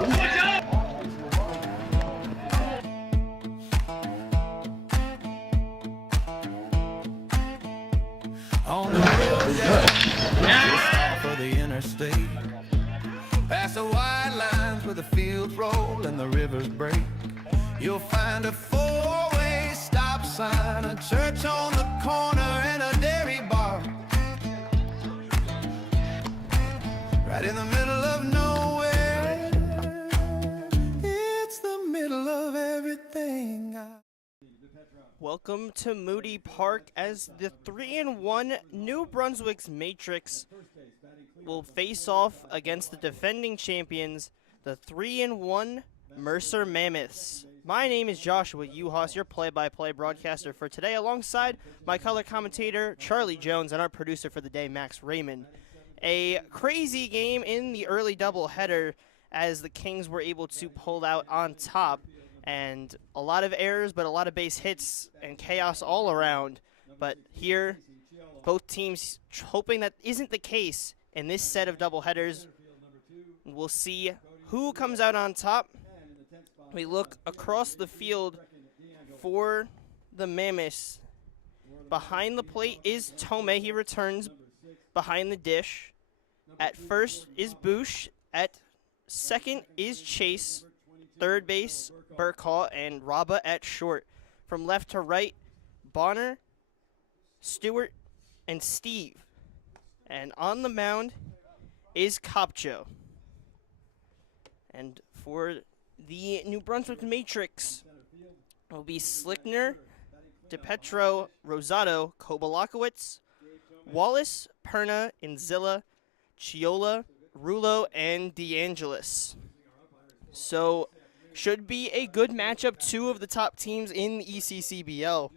On the road down for the interstate, past the white lines where the fields roll and the rivers break, you'll find a four-way stop sign, a church on the corner, and a dairy bar. Right in the middle of nowhere, it's the middle of everything. Welcome to Moody Park as the 3-1 New Brunswick's Matrix will face off against the defending champions, the 3-1 Mercer Mammoths. My name is Joshua Yuhas, your play-by-play broadcaster for today, alongside my color commentator, Charlie Jones, and our producer for the day, Max Raymond. A crazy game in the early doubleheader as the Kings were able to pull out on top. And a lot of errors, but a lot of base hits and chaos all around. But here, both teams hoping that isn't the case in this set of doubleheaders. We'll see who comes out on top. We look across the field for the Mammoths. Behind the plate is Tome. He returns behind the dish. At first is Boosh. At second is Chase. Third base, Burkhaw, and Raba at short. From left to right, Bonner, Stewart, and Steve. And on the mound is Kopcho. And for the New Brunswick Matrix, it will be Slickner, DePetro, Rosado, Kobalakowicz, Wallace, Perna, Inzilla, Chiola, Rulo, and DeAngelis. So, should be a good matchup, two of the top teams in the ECCBL,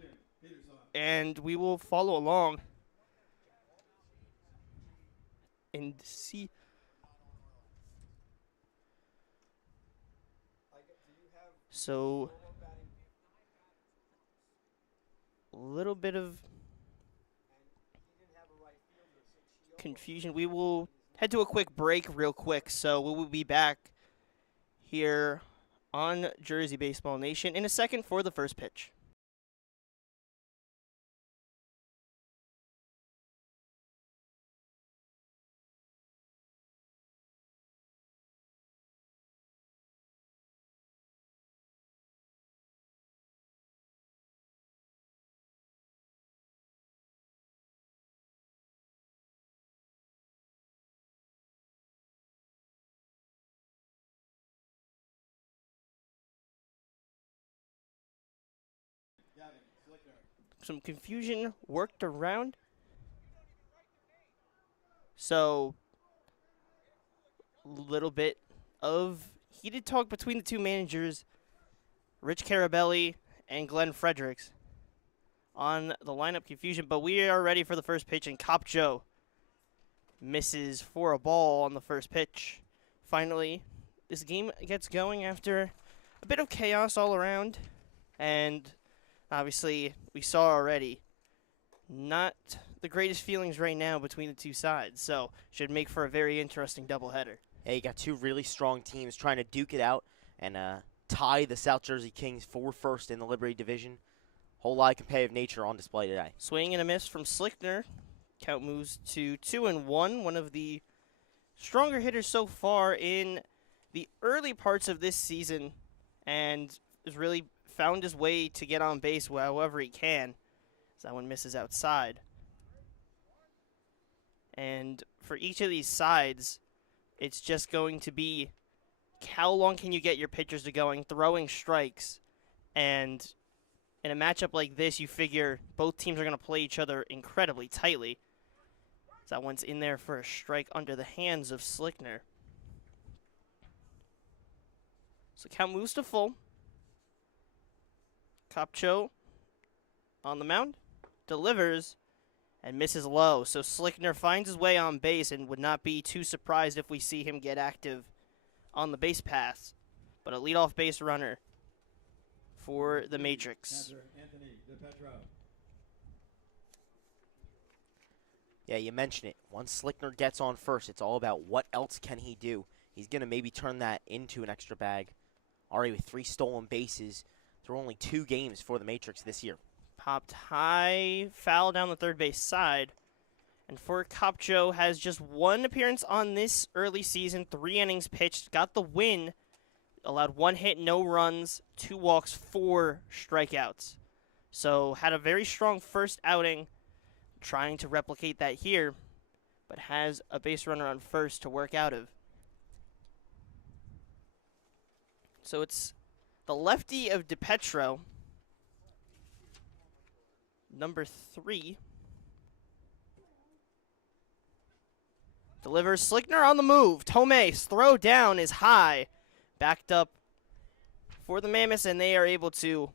and we will follow along and see. So, a little bit of confusion. We will head to a quick break real quick, so we will be back here on Jersey Baseball Nation in a second for the first pitch. Some confusion worked around. So, a little bit of heated talk between the two managers, Rich Carabelli and Glenn Fredericks, on the lineup confusion. But we are ready for the first pitch, and Kopcho misses for a ball on the first pitch. Finally, this game gets going after a bit of chaos all around, and obviously, we saw already, not the greatest feelings right now between the two sides, so should make for a very interesting doubleheader. Yeah, you got two really strong teams trying to duke it out and tie the South Jersey Kings for first in the Liberty Division. Whole lot of competitive nature on display today. Swing and a miss from Slickner. Count moves to 2-1, one of the stronger hitters so far in the early parts of this season, and is really found his way to get on base however he can. So that one misses outside. And for each of these sides, it's just going to be how long can you get your pitchers to going, throwing strikes. And in a matchup like this, you figure both teams are going to play each other incredibly tightly. So that one's in there for a strike under the hands of Slickner. So count moves to full. Kopcho on the mound, delivers, and misses low. So Slickner finds his way on base and would not be too surprised if we see him get active on the base pass. But a leadoff base runner for the Matrix. Yeah, you mentioned it. Once Slickner gets on first, it's all about what else can he do. He's going to maybe turn that into an extra bag. Already with 3 stolen bases through only 2 games for the Matrix this year. Popped high, foul down the third base side. And for Kopcho, has just 1 appearance on this early season, 3 innings pitched, got the win, allowed 1 hit, no runs, 2 walks, 4 strikeouts. So had a very strong first outing, trying to replicate that here, but has a base runner on first to work out of. So it's the lefty of DiPetro, number 3. Delivers. Slickner on the move. Tomei's throw down is high. Backed up for the Mammoths, and they are able to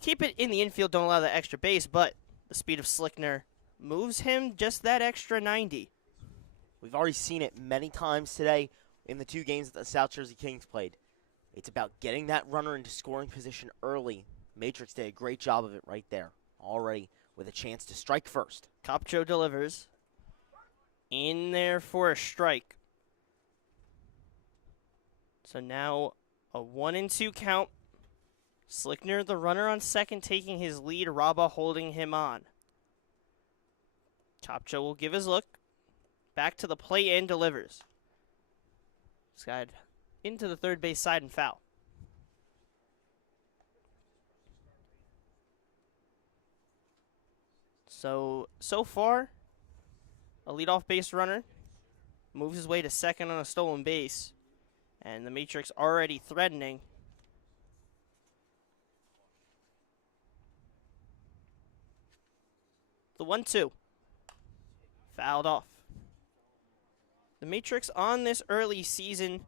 keep it in the infield, don't allow the extra base, but the speed of Slickner moves him just that extra 90. We've already seen it many times today in the 2 games that the South Jersey Kings played. It's about getting that runner into scoring position early. Matrix did a great job of it right there, already with a chance to strike first. Kopcho delivers. In there for a strike. So now a 1-2 count. Slickner, the runner on second, taking his lead. Raba holding him on. Kopcho will give his look. Back to the plate and delivers. Skied into the third base side and foul. So far, a leadoff base runner moves his way to second on a stolen base, and the Matrix already threatening. The 1-2. Fouled off. The Matrix on this early season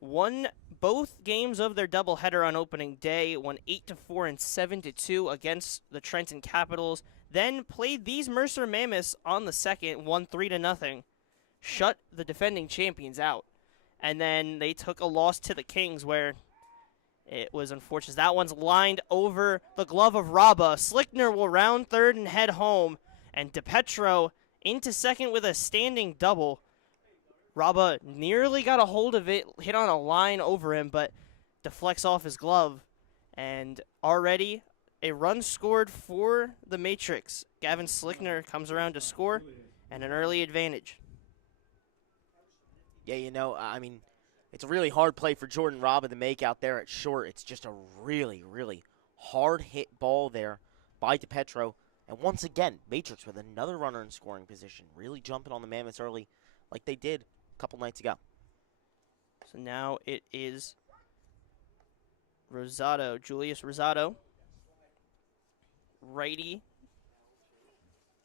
won both games of their doubleheader on opening day, won 8-4 and 7-2 against the Trenton Capitals. Then played these Mercer Mammoths on the second, won 3-0, shut the defending champions out. And then they took a loss to the Kings where it was unfortunate. That one's lined over the glove of Raba. Slickner will round third and head home. And DiPetro into second with a standing double. Raba nearly got a hold of it, hit on a line over him, but deflects off his glove. And already a run scored for the Matrix. Gavin Slickner comes around to score, and an early advantage. Yeah, I mean, it's a really hard play for Jordan Raba to make out there at short. It's just a really, really hard hit ball there by DiPetro. And once again, Matrix with another runner in scoring position, really jumping on the Mammoths early like they did a couple nights ago. So now it is Rosado, Julius Rosado. Righty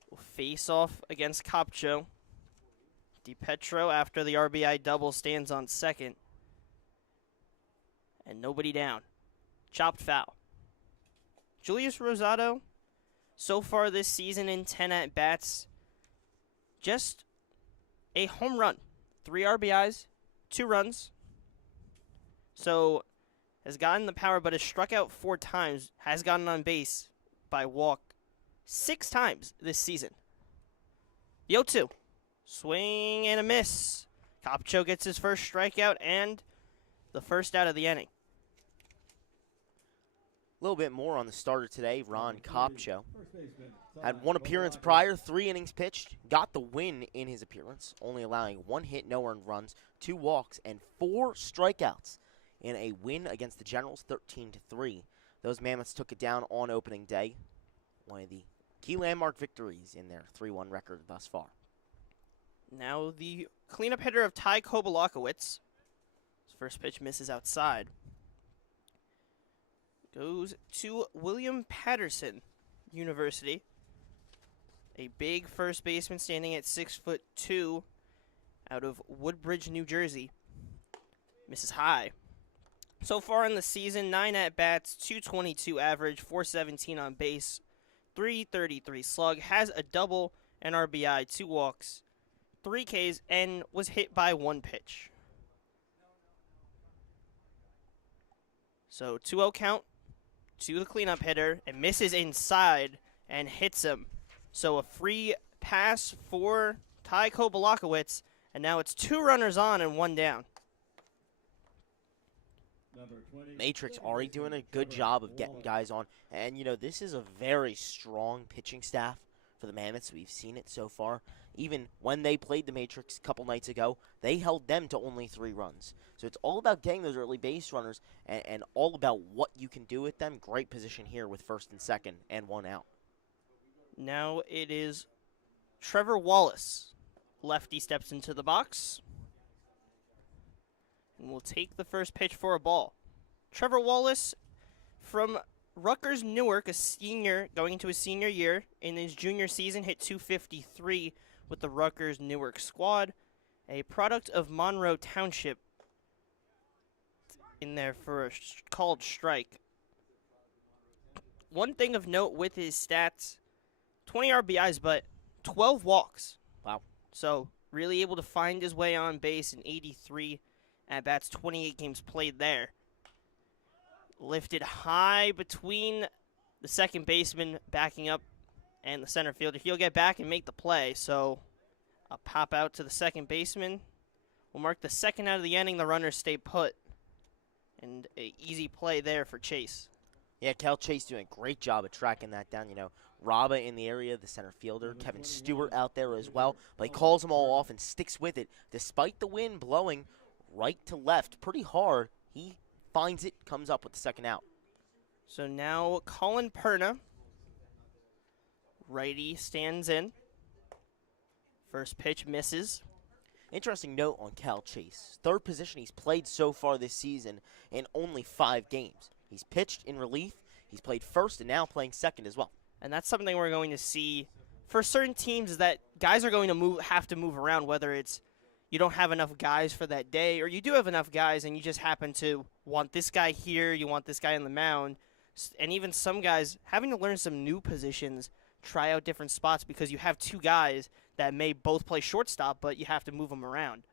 will face off against Kopcho. DiPetro, after the RBI double, stands on second. And nobody down. Chopped foul. Julius Rosado, so far this season in 10 at-bats, just a home run. 3 RBIs, 2 runs. So, has gotten the power, but has struck out 4 times, has gotten on base by walk 6 times this season. The 0-2. Swing and a miss. Kopcho gets his first strikeout and the first out of the inning. A little bit more on the starter today, Ron Kopcho. Had 1 appearance prior, 3 innings pitched, got the win in his appearance, only allowing 1 hit, no earned runs, 2 walks, and 4 strikeouts in a win against the Generals, 13-3. Those Mammoths took it down on opening day, one of the key landmark victories in their 3-1 record thus far. Now the cleanup hitter of Ty Kobalakowicz. His first pitch misses outside. Goes to William Patterson University. A big first baseman standing at 6'2", out of Woodbridge, New Jersey. Misses high. So far in the season, 9 at-bats, 222 average, 417 on base, 333 slug, has a double, an RBI, 2 walks, 3 Ks, and was hit by 1 pitch. So 2-0 count to the cleanup hitter, and misses inside and hits him. So a free pass for Ty Kobalakowicz, And now it's 2 runners on and 1 down. Matrix already doing a good job of getting guys on. And, you know, this is a very strong pitching staff for the Mammoths. We've seen it so far. Even when they played the Matrix a couple nights ago, they held them to only 3 runs. So it's all about getting those early base runners and all about what you can do with them. Great position here with first and second and 1 out. Now it is Trevor Wallace. Lefty steps into the box. And will take the first pitch for a ball. Trevor Wallace from Rutgers Newark, a senior, going into his senior year. In his junior season, hit .253 with the Rutgers Newark squad. A product of Monroe Township in there for a called strike. One thing of note with his stats, 20 RBIs, but 12 walks. Wow. So really able to find his way on base in 83 at-bats, 28 games played there. Lifted high between the second baseman backing up and the center fielder. He'll get back and make the play, so a pop out to the second baseman will mark the second out of the inning. The runners stay put, and an easy play there for Chase. Yeah, Cal Chase doing a great job of tracking that down. You know, Raba in the area, the center fielder, Kevin Stewart out there as well. But he calls them all off and sticks with it. Despite the wind blowing right to left pretty hard, he finds it, comes up with the second out. So now Colin Perna, righty, stands in. First pitch misses. Interesting note on Cal Chase. Third position he's played so far this season in only 5 games. He's pitched in relief, he's played first, and now playing second as well. And that's something we're going to see for certain teams, is that guys are going to have to move around, whether it's you don't have enough guys for that day, or you do have enough guys and you just happen to want this guy here, you want this guy on the mound. And even some guys having to learn some new positions, try out different spots because you have 2 guys that may both play shortstop, but you have to move them around.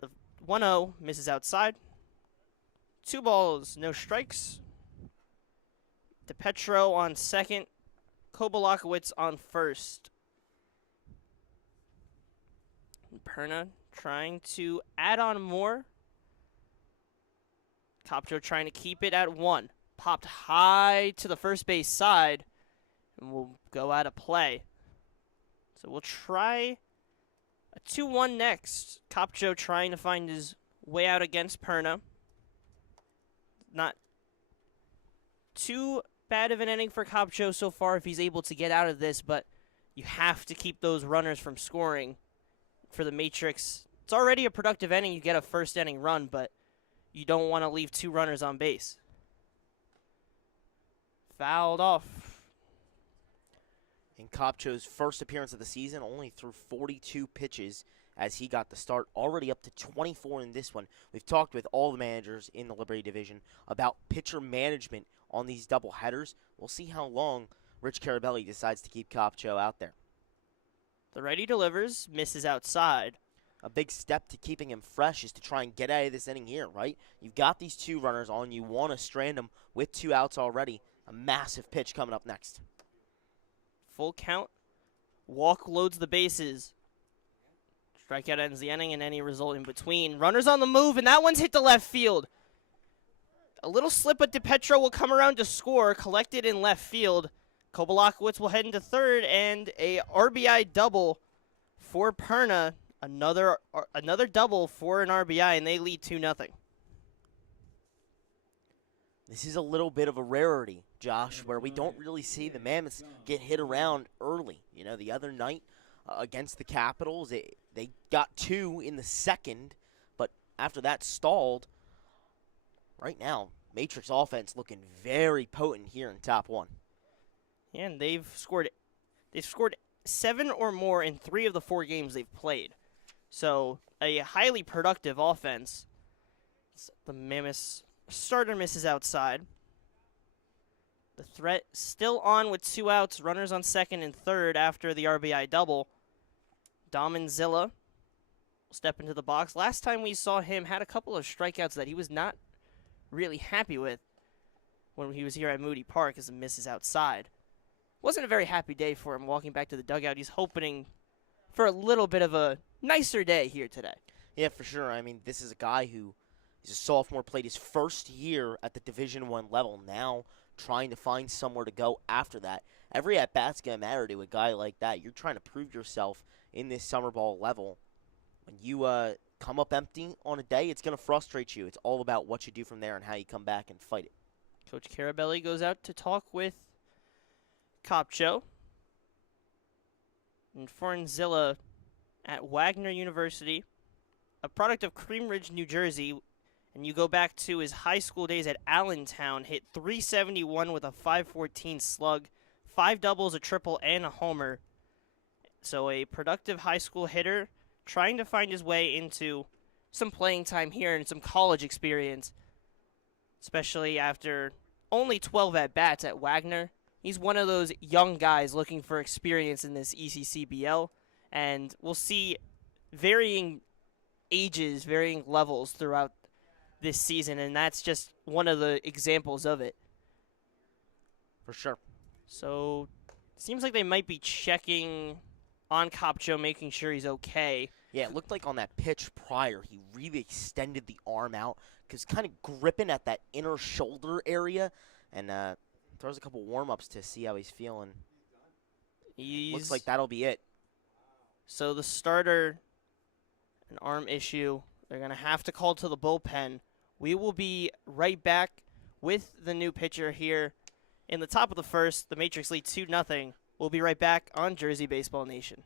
The 1-0 misses outside. 2 balls, no strikes. DePetro on second. Kobalakowicz on first. Perna trying to add on more. Kopcho trying to keep it at 1. Popped high to the first base side, and will go out of play. So we'll try a 2-1 next. Kopcho trying to find his way out against Perna. Not too bad of an inning for Kopcho so far if he's able to get out of this, but you have to keep those runners from scoring for the Matrix. It's already a productive inning. You get a first inning run, but you don't want to leave 2 runners on base. Fouled off. In Kopcho's first appearance of the season, only threw 42 pitches as he got the start, already up to 24 in this one. We've talked with all the managers in the Liberty Division about pitcher management on these double headers. We'll see how long Rich Carabelli decides to keep Kopcho out there. The righty delivers, misses outside. A big step to keeping him fresh is to try and get out of this inning here, right? You've got these 2 runners on. You want to strand them with 2 outs already. A massive pitch coming up next. Full count. Walk loads the bases. Strikeout ends the inning and any result in between. Runners on the move, and that one's hit to left field. A little slip, but DePetro will come around to score. Collected in left field. Kobalakowicz will head into third, and a RBI double for Perna. Another double for an RBI, and they lead 2-0. This is a little bit of a rarity, Josh, where we don't really see the Mammoths get hit around early. You know, the other night against the Capitals, they got 2 in the second, but after that stalled. Right now, Matrix offense looking very potent here in top 1. Yeah, and they've scored 7 or more in 3 of the 4 games they've played. So a highly productive offense. The Mammoths starter misses outside. The threat still on with 2 outs. Runners on second and third after the RBI double. Dominzilla will step into the box. Last time we saw him had a couple of strikeouts that he was not really happy with when he was here at Moody Park as the misses outside. Wasn't a very happy day for him walking back to the dugout. He's hoping for a little bit of a nicer day here today. Yeah, for sure. I mean, this is a guy who is a sophomore, played his first year at the Division I level, now trying to find somewhere to go after that. Every at-bat's going to matter to a guy like that. You're trying to prove yourself in this summer ball level. When you come up empty on a day, it's going to frustrate you. It's all about what you do from there and how you come back and fight it. Coach Carabelli goes out to talk with Kopcho. And Fournzilla at Wagner University, a product of Cream Ridge, New Jersey, and you go back to his high school days at Allentown, hit .371 with a .514 slug, 5 doubles, a triple, and a homer. So a productive high school hitter trying to find his way into some playing time here and some college experience, especially after only 12 at-bats at Wagner. He's one of those young guys looking for experience in this ECCBL, and we'll see varying ages, varying levels throughout this season, and that's just one of the examples of it. For sure. So, it seems like they might be checking on Kopcho, making sure he's okay. Yeah, it looked like on that pitch prior, he really extended the arm out, because kind of gripping at that inner shoulder area, and throws a couple warm-ups to see how he's feeling. Looks like that'll be it. So the starter, an arm issue, they're going to have to call to the bullpen. We will be right back with the new pitcher here in the top of the first. The Matrix lead 2-0. We'll be right back on Jersey Baseball Nation.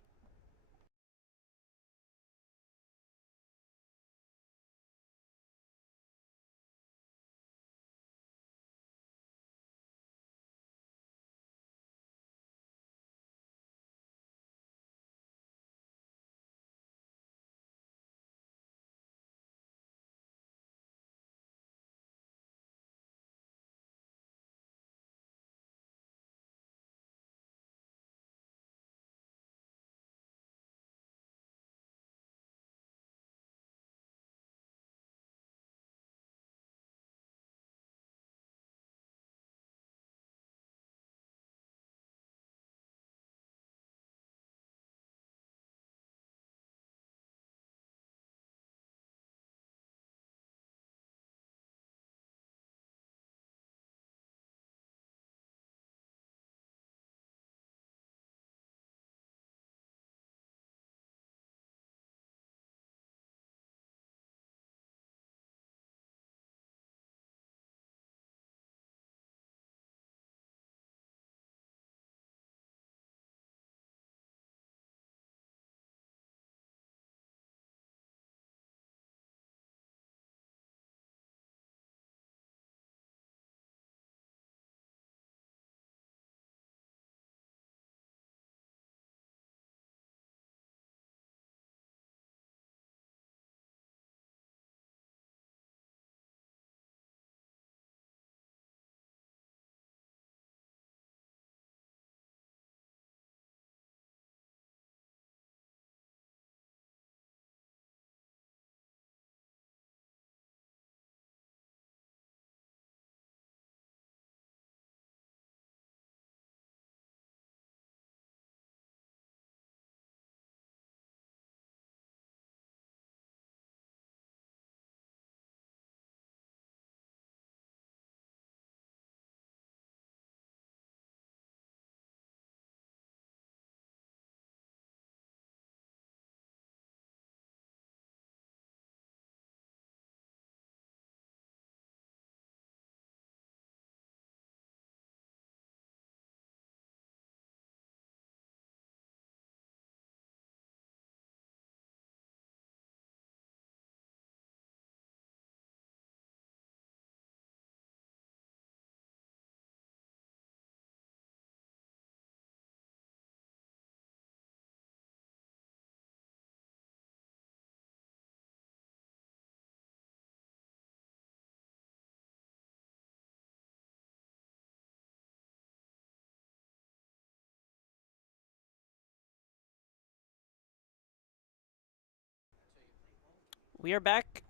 We are back.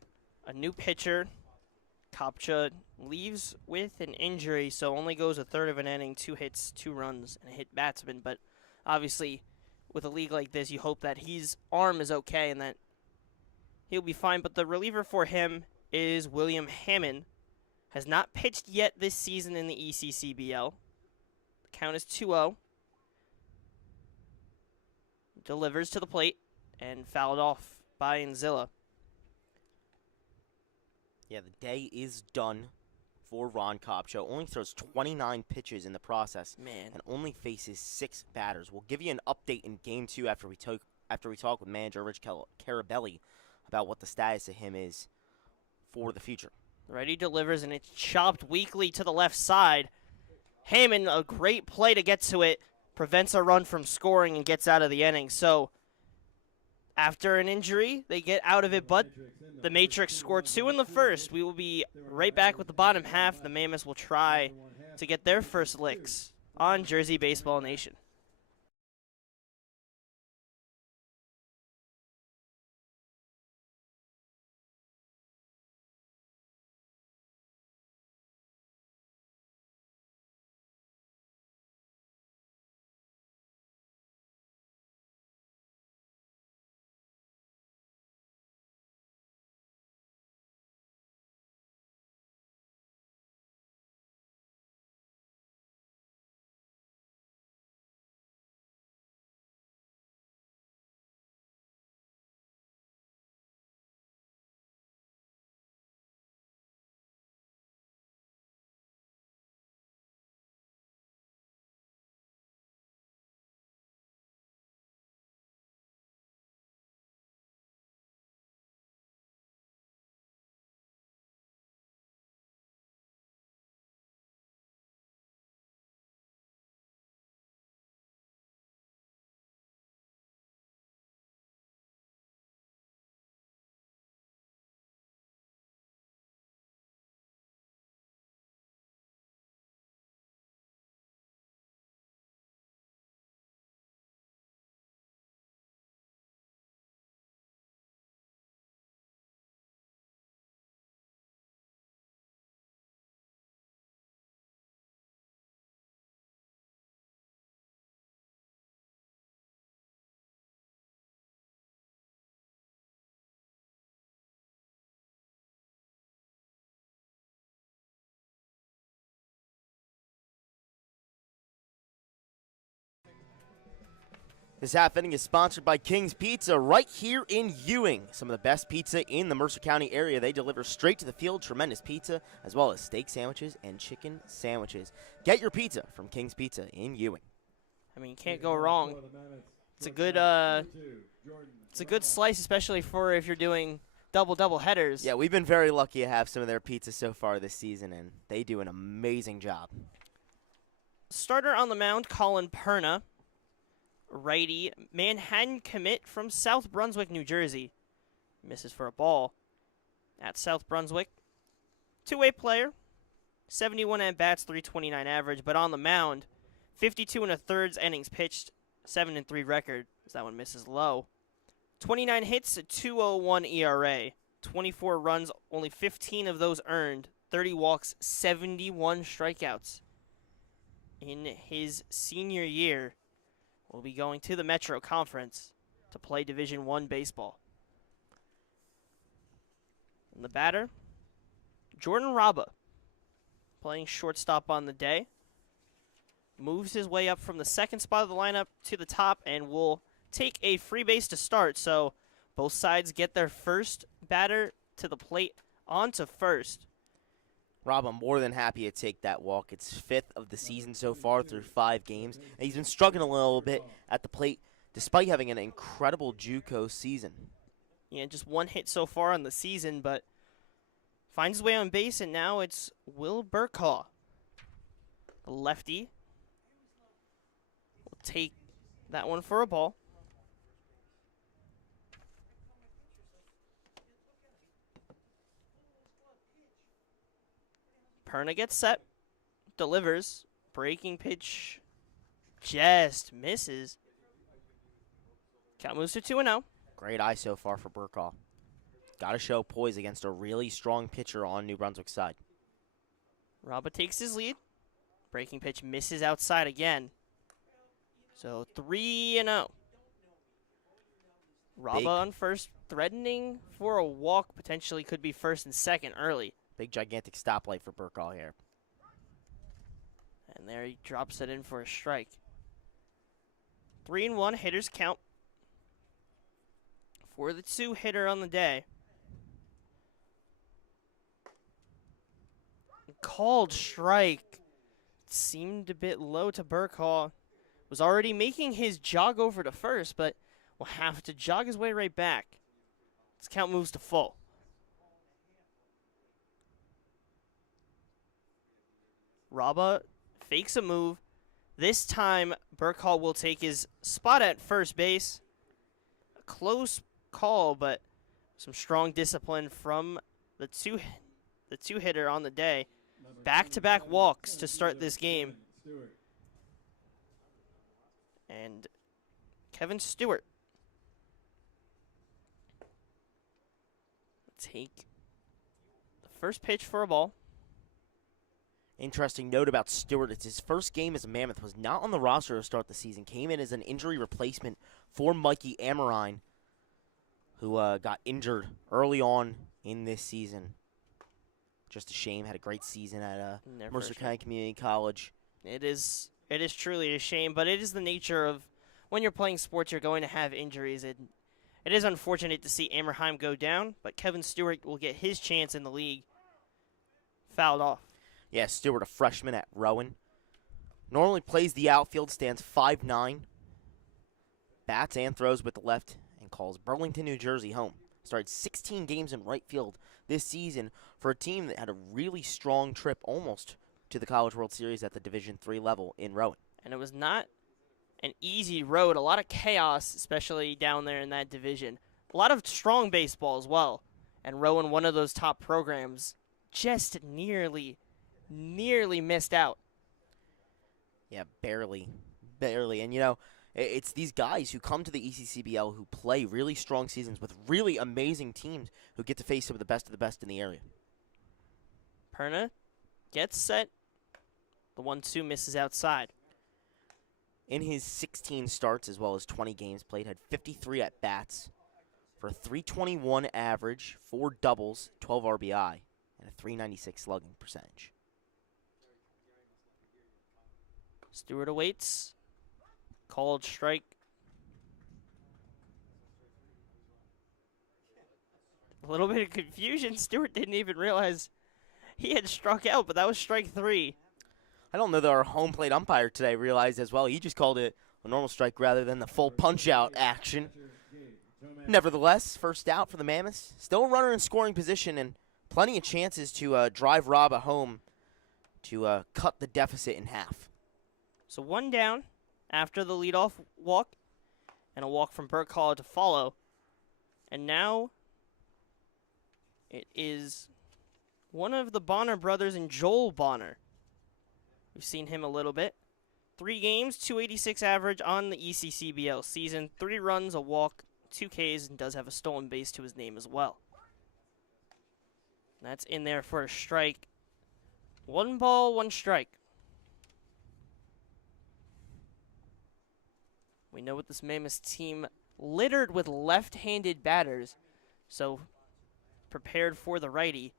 A new pitcher. Kopcha leaves with an injury, so only goes a third of an inning, 2 hits, 2 runs, and a hit batsman. But obviously, with a league like this, you hope that his arm is okay and that he'll be fine. But the reliever for him is William Hammond. Has not pitched yet this season in the ECCBL. The count is 2-0. Delivers to the plate and fouled off by Anzilla. Yeah, the day is done for Ron Kopcho. Only throws 29 pitches in the process. Man. And only faces 6 batters. We'll give you an update in Game 2 after we talk with manager Rich Carabelli about what the status of him is for the future. Righty delivers, and it's chopped weakly to the left side. Hammond, a great play to get to it, prevents a run from scoring and gets out of the inning. So after an injury, they get out of it, but the Matrix scored 2 in the first. We will be right back with the bottom half. The Mammoths will try to get their first licks on Jersey Baseball Nation. This half inning is sponsored by King's Pizza right here in Ewing. Some of the best pizza in the Mercer County area. They deliver straight to the field, tremendous pizza, as well as steak sandwiches and chicken sandwiches. Get your pizza from King's Pizza in Ewing. I mean, you can't go wrong. It's a good slice, especially for if you're doing double headers. Yeah, we've been very lucky to have some of their pizza so far this season, and they do an amazing job. Starter on the mound, Colin Perna. Righty, Manhattan commit from South Brunswick, New Jersey. Misses for a ball at South Brunswick. Two-way player, 71 at-bats, 329 average, but on the mound, 52 and a thirds innings pitched, 7-3 record, as that one misses low. 29 hits, a 2.01 ERA, 24 runs, only 15 of those earned, 30 walks, 71 strikeouts. In his senior year, will be going to the Metro Conference to play Division I baseball. And the batter, Jordan Raba, playing shortstop on the day. Moves his way up from the second spot of the lineup to the top and will take a free base to start. So both sides get their first batter to the plate onto first. Rob, I'm more than happy to take that walk. It's 5th of the season so far through 5 games. And he's been struggling a little bit at the plate despite having an incredible JUCO season. Yeah, just 1 hit so far on the season, but finds his way on base, and now it's Will Burkaw. The lefty will take that one for a ball. Perna gets set, delivers, breaking pitch, just misses. Count moves to 2-0. Great eye so far for Burkaw. Got to show poise against a really strong pitcher on New Brunswick's side. Raba takes his lead. Breaking pitch misses outside again. So 3-0. Raba on first, threatening for a walk, potentially could be first and second early. Big, gigantic stoplight for Burkall here. And there he drops it in for a strike. 3-1 hitters count for the 2-hitter on the day. Called strike. Seemed a bit low to Burkall. Was already making his jog over to first, but will have to jog his way right back. This count moves to full. Raba fakes a move. This time, Burkall will take his spot at first base. A close call, but some strong discipline from the two-hitter on the day. Back-to-back walks to start this game. And Kevin Stewart take the first pitch for a ball. Interesting note about Stewart, it's his first game as a Mammoth, was not on the roster to start the season, came in as an injury replacement for Mikey Amorine, who got injured early on in this season. Just a shame, had a great season at Mercer County Community College. It is truly a shame, but it is the nature of when you're playing sports, you're going to have injuries. It is unfortunate to see Amerheim go down, but Kevin Stewart will get his chance in the league. Fouled off. Yeah, Stewart, a freshman at Rowan. Normally plays the outfield, stands 5'9". Bats and throws with the left and calls Burlington, New Jersey home. Started 16 games in right field this season for a team that had a really strong trip almost to the College World Series at the Division III level in Rowan. And it was not an easy road. A lot of chaos, especially down there in that division. A lot of strong baseball as well. And Rowan, one of those top programs, just nearly missed out. Yeah, barely. And, you know, it's these guys who come to the ECCBL who play really strong seasons with really amazing teams who get to face some of the best in the area. Perna gets set. The 1-2 misses outside. In his 16 starts as well as 20 games played, had 53 at-bats for a 321 average, 4 doubles, 12 RBI, and a 396 slugging percentage. Stewart awaits. Called strike. A little bit of confusion. Stewart didn't even realize he had struck out, but that was strike 3. I don't know that our home plate umpire today realized as well. He just called it a normal strike rather than the full punch-out action. Nevertheless, first out for the Mammoths. Still a runner in scoring position and plenty of chances to drive Raba home to cut the deficit in half. So 1 down after the leadoff walk, and a walk from Burkall to follow. And now it is one of the Bonner brothers and Joel Bonner. We've seen him a little bit. 3 games, 286 average on the ECCBL season. 3 runs, a walk, 2 Ks, and does have a stolen base to his name as well. That's in there for a strike. 1 ball, 1 strike. We know with this Mammoths team littered with left-handed batters, so prepared for the righty.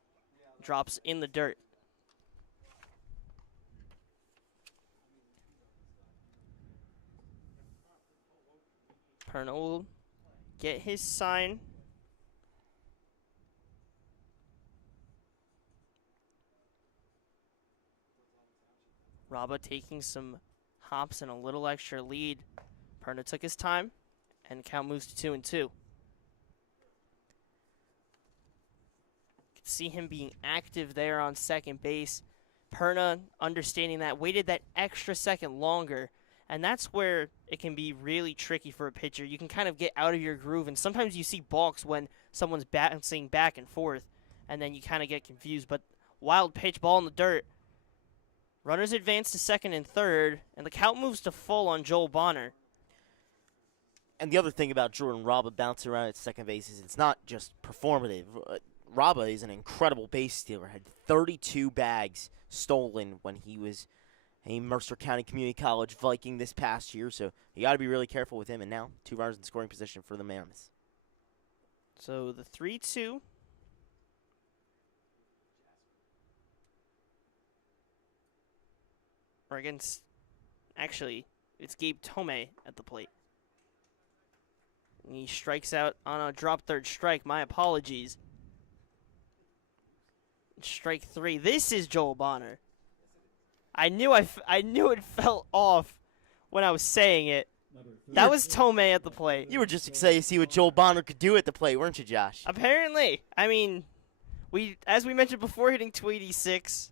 Drops in the dirt. Perna will get his sign. Raba taking some hops and a little extra lead. Perna took his time, and count moves to 2-2. You can see him being active there on second base. Perna, understanding that, waited that extra second longer, and that's where it can be really tricky for a pitcher. You can kind of get out of your groove, and sometimes you see balks when someone's bouncing back and forth, and then you kind of get confused. But wild pitch, ball in the dirt. Runners advance to second and third, and the count moves to full on Joel Bonner. And the other thing about Jordan Raba bouncing around at second base is it's not just performative. Raba is an incredible base stealer. Had 32 bags stolen when he was a Mercer County Community College Viking this past year. So you got to be really careful with him. And now 2 runners in scoring position for the Mammoths. So the 3-2. Or against, actually, it's Gabe Tomei at the plate. And he strikes out on a drop third strike. My apologies. Strike 3. This is Joel Bonner. I knew it felt off when I was saying it. That was Tomei at the plate. You were just excited to see what Joel Bonner could do at the plate, weren't you, Josh? Apparently. I mean, as we mentioned before, hitting 286.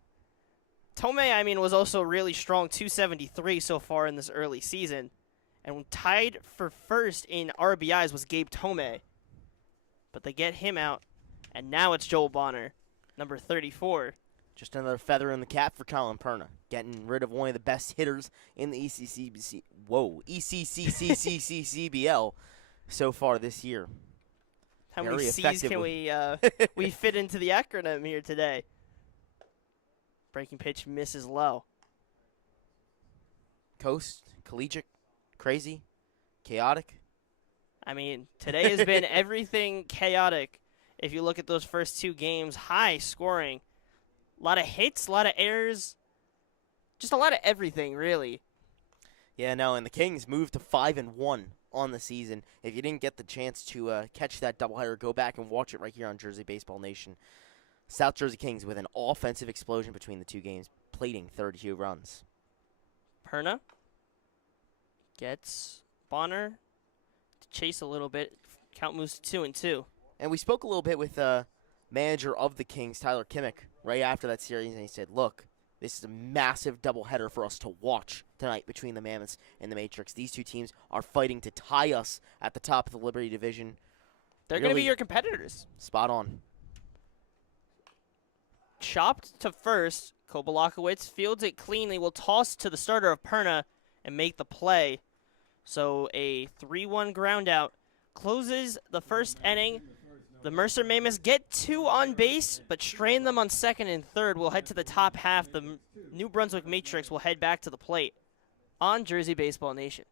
Tomei, I mean, was also really strong, 273 so far in this early season. And tied for first in RBIs was Gabe Tomei. But they get him out, and now it's Joel Bonner, number 34. Just another feather in the cap for Colin Perna, getting rid of one of the best hitters in the ECCBL so far this year. How Very many C's effectively. can we fit into the acronym here today? Breaking pitch misses low. Coast, collegiate, crazy, chaotic. I mean, today has been everything chaotic. If you look at those first two games, high scoring. A lot of hits, a lot of errors. Just a lot of everything, really. Yeah, no, and the Kings moved to 5-1 on the season. If you didn't get the chance to catch that doubleheader, go back and watch it right here on Jersey Baseball Nation. South Jersey Kings with an offensive explosion between the two games, plating 32 runs. Perna gets Bonner to chase a little bit. Count moves to 2-2. And we spoke a little bit with manager of the Kings, Tyler Kimmick, right after that series, and he said, look, this is a massive doubleheader for us to watch tonight between the Mammoths and the Matrix. These two teams are fighting to tie us at the top of the Liberty Division. They're going to be your competitors. Spot on. Chopped to first. Kobalakowicz fields it cleanly, will toss to the starter of Perna and make the play. So a 3-1 ground out closes the first inning. The Mercer Mammoths get 2 on base, but strain them on second and third. We'll head to the top half. The New Brunswick Matrix will head back to the plate on Jersey Baseball Nation.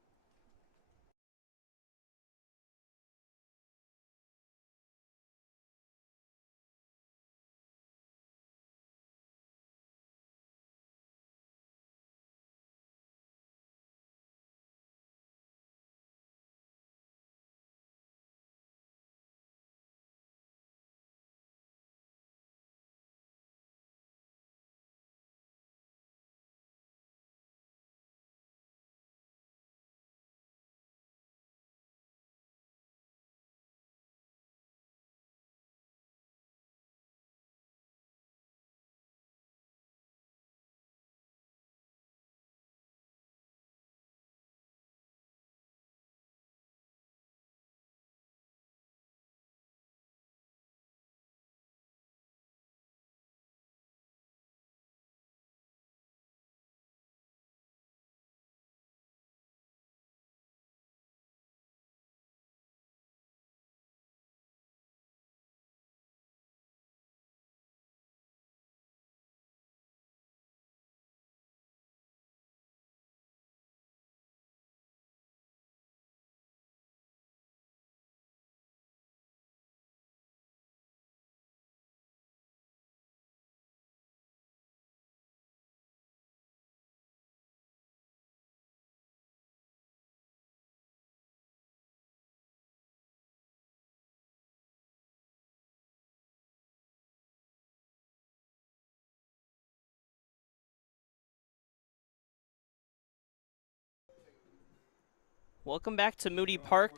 Welcome back to Moody Park.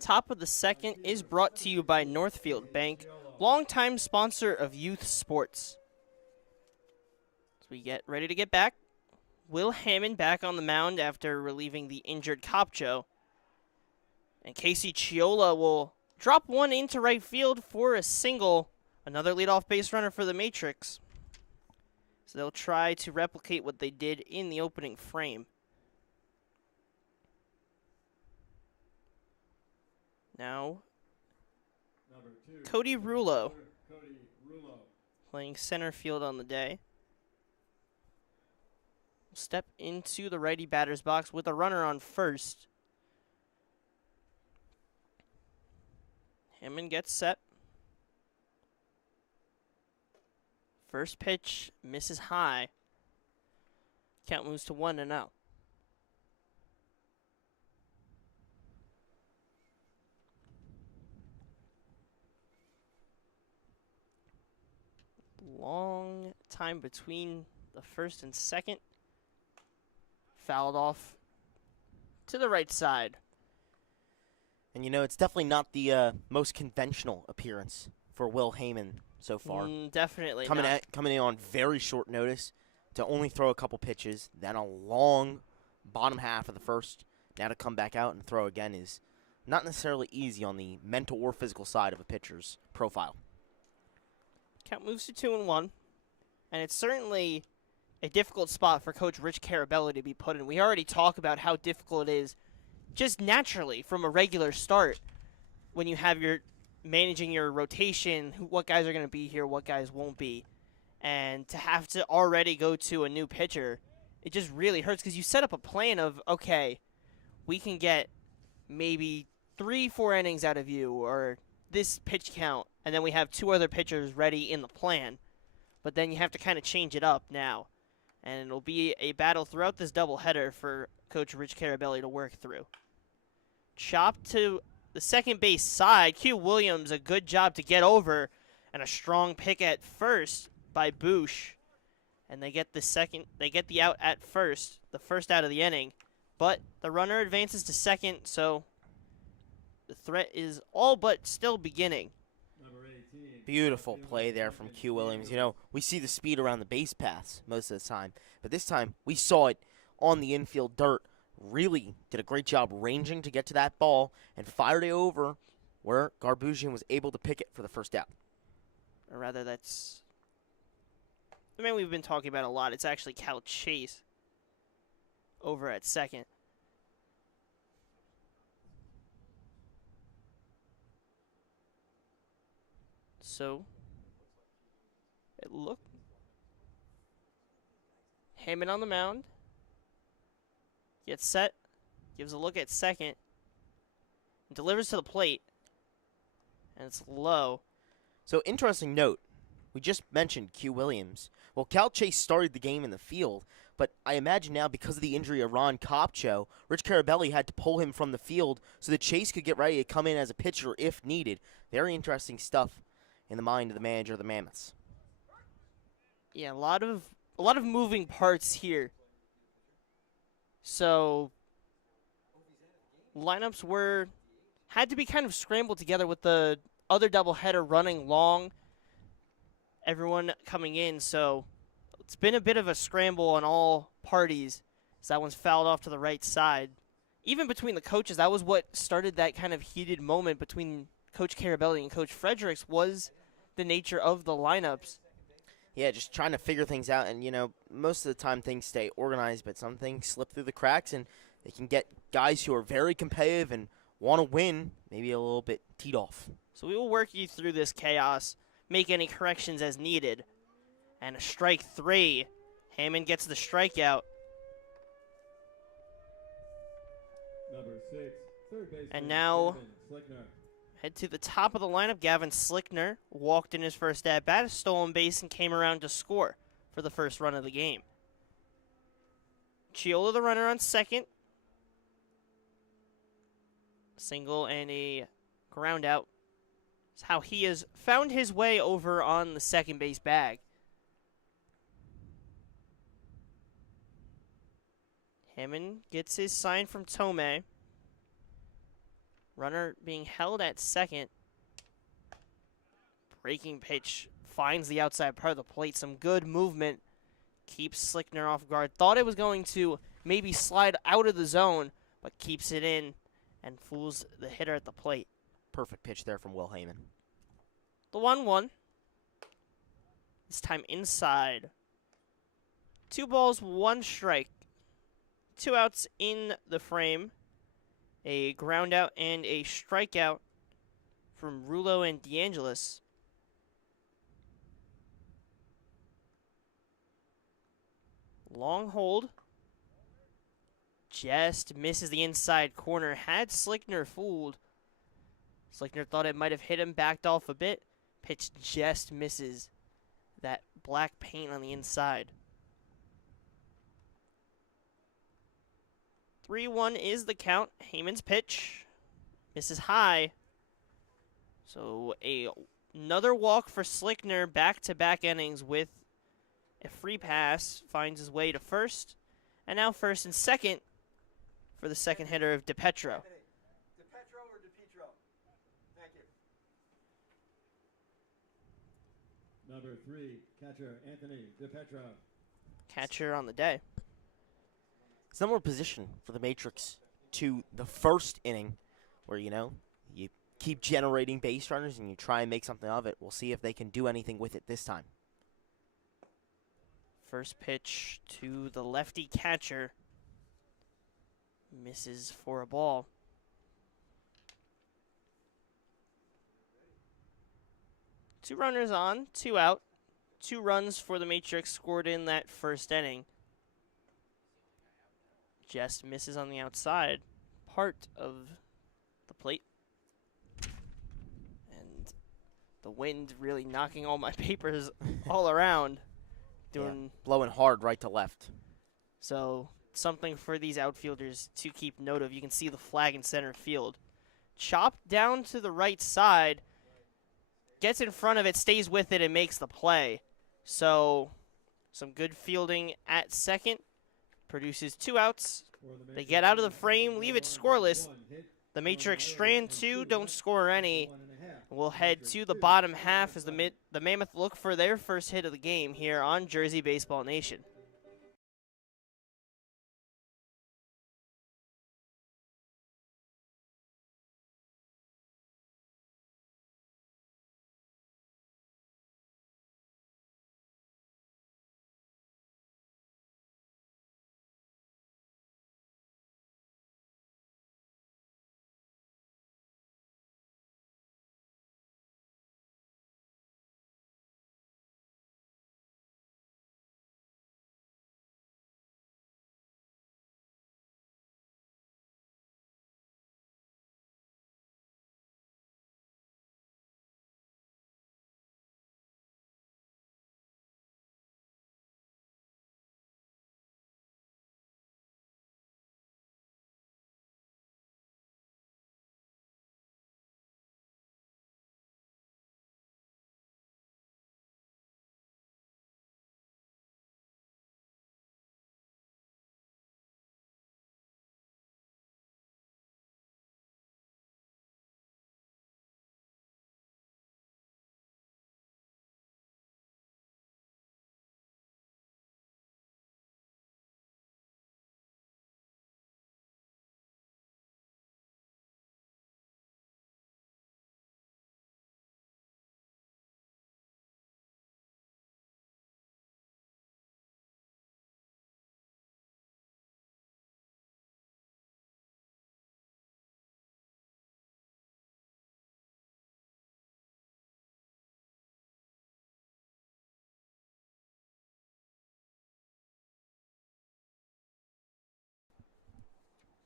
Top of the second is brought to you by Northfield Bank, longtime sponsor of youth sports. As we get ready to get back, Will Hammond back on the mound after relieving the injured Copcho. And Casey Chiola will drop one into right field for a single. Another leadoff base runner for the Matrix. So they'll try to replicate what they did in the opening frame. Now, Cody Rulo playing center field on the day. Step into the righty batter's box with a runner on first. Hammond gets set. First pitch misses high. Count moves to 1-0. Long time between the first and second. Fouled off to the right side. And it's definitely not the most conventional appearance for Will Heyman so far. Definitely coming not. coming in on very short notice to only throw a couple pitches, then a long bottom half of the first. Now to come back out and throw again is not necessarily easy on the mental or physical side of a pitcher's profile. Count moves to 2-1, and it's certainly a difficult spot for Coach Rich Carabelli to be put in. We already talk about how difficult it is just naturally from a regular start when you have your managing your rotation, what guys are going to be here, what guys won't be. And to have to already go to a new pitcher, it just really hurts because you set up a plan of, okay, we can get maybe 3-4 innings out of you or this pitch count, and then we have 2 other pitchers ready in the plan. But then you have to kind of change it up now. And it'll be a battle throughout this doubleheader for Coach Rich Carabelli to work through. Chop to the second base side. Q Williams, a good job to get over, and a strong pick at first by Bush. And they get the out at first, the first out of the inning. But the runner advances to second, so the threat is all but still beginning. Beautiful play there from Q Williams. We see the speed around the base paths most of the time, but this time we saw it on the infield dirt. Really did a great job ranging to get to that ball and fired it over where Garbusian was able to pick it for the first out. Or rather, that's the man we've been talking about a lot. It's actually Cal Chase over at second. So, it looked. Heyman on the mound. Gets set. Gives a look at second. Delivers to the plate. And it's low. So, interesting note. We just mentioned Q Williams. Well, Cal Chase started the game in the field, but I imagine now because of the injury of Ron Kopcho, Rich Carabelli had to pull him from the field so that Chase could get ready to come in as a pitcher if needed. Very interesting stuff in the mind of the manager of the Mammoths. Yeah, a lot of moving parts here. So lineups had to be kind of scrambled together with the other doubleheader running long. Everyone coming in, so it's been a bit of a scramble on all parties. So that one's fouled off to the right side. Even between the coaches, that was what started that kind of heated moment between Coach Carabelli and Coach Fredericks, was the nature of the lineups. Yeah, just trying to figure things out, and most of the time things stay organized, but some things slip through the cracks, and they can get guys who are very competitive and want to win maybe a little bit teed off. So we will work you through this chaos, make any corrections as needed. And a strike 3. Hammond gets the strikeout. Number 6, third baseman, And now Gavin Slickner. head to the top of the lineup. Gavin Slickner walked in his first at-bat, a stolen base, and came around to score for the first run of the game. Chiola, the runner, on second. Single and a ground out. That's how he has found his way over on the second base bag. Hammond gets his sign from Tomei. Runner being held at second. Breaking pitch finds the outside part of the plate. Some good movement. Keeps Slickner off guard. Thought it was going to maybe slide out of the zone, but keeps it in and fools the hitter at the plate. Perfect pitch there from Will Heyman. The 1-1. This time inside. 2 balls, 1 strike. 2 outs in the frame. A ground out and a strikeout from Rulo and DeAngelis. Long hold. Just misses the inside corner. Had Slickner fooled. Slickner thought it might have hit him, backed off a bit. Pitch just misses that black paint on the inside. 3-1 is the count. Heyman's pitch misses high. So another walk for Slickner, back-to-back innings with a free pass. Finds his way to first. And now first and second for the second hitter of DiPetro. DiPetro or DiPetro? Thank you. Number 3, catcher Anthony DiPetro. Catcher on the day. Similar position for the Matrix to the first inning where, you keep generating base runners and you try and make something of it. We'll see if they can do anything with it this time. First pitch to the lefty catcher. Misses for a ball. Two runners on, 2 out. 2 runs for the Matrix scored in that first inning. Just misses on the outside part of the plate. And the wind really knocking all my papers all around. Blowing hard right to left. So something for these outfielders to keep note of. You can see the flag in center field. Chopped down to the right side. Gets in front of it, stays with it, and makes the play. So some good fielding at second. Produces 2 outs. They get out of the frame, leave it scoreless. The Matrix strand 2, don't score any. We'll head to the bottom half as the Mammoth look for their first hit of the game here on Jersey Baseball Nation.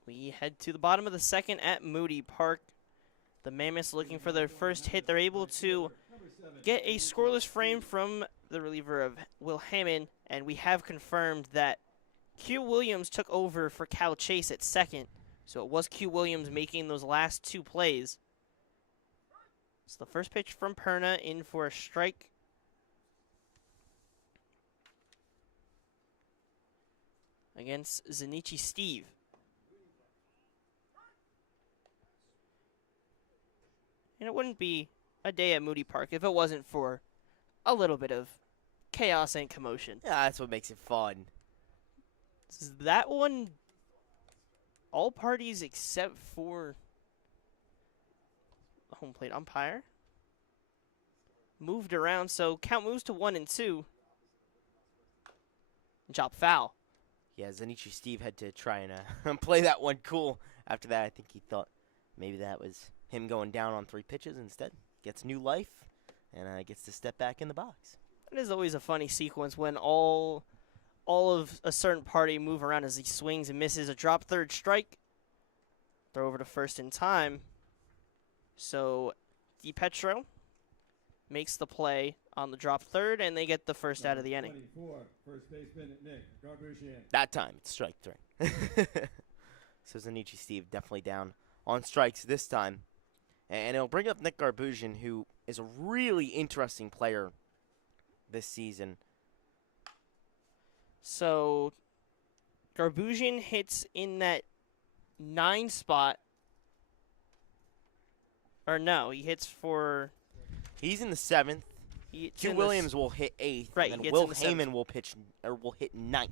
We head to the bottom of the second at Moody Park. The Mammoths looking for their first hit. They're able to get a scoreless frame from the reliever of Will Hammond, and we have confirmed that Q Williams took over for Cal Chase at second. So it was Q Williams making those last 2 plays. It's the first pitch from Perna in for a strike. Against Zanichi Steve. And it wouldn't be a day at Moody Park if it wasn't for a little bit of chaos and commotion. Yeah, that's what makes it fun. That one, all parties except for the home plate umpire moved around, so count moves to 1 and 2. Chop foul. Yeah, Zanichi Steve had to try and play that one cool. After that, I think he thought maybe that was him going down on 3 pitches. Instead, gets new life and gets to step back in the box. It is always a funny sequence when all of a certain party move around as he swings and misses. A drop third strike. Throw over to first in time. So DiPetro makes the play on the drop third, and they get the first out of the inning. 24, first baseman Nick Garbushian. That time, it's strike 3. So Zanichi Steve definitely down on strikes this time. And it'll bring up Nick Garbushian, who is a really interesting player this season. So Garbushian hits in that 9 spot. Or no, he hits for... He's in the 7th. Q Williams will hit 8th, right, and he then gets Will in the 7th. Heyman will hit 9th.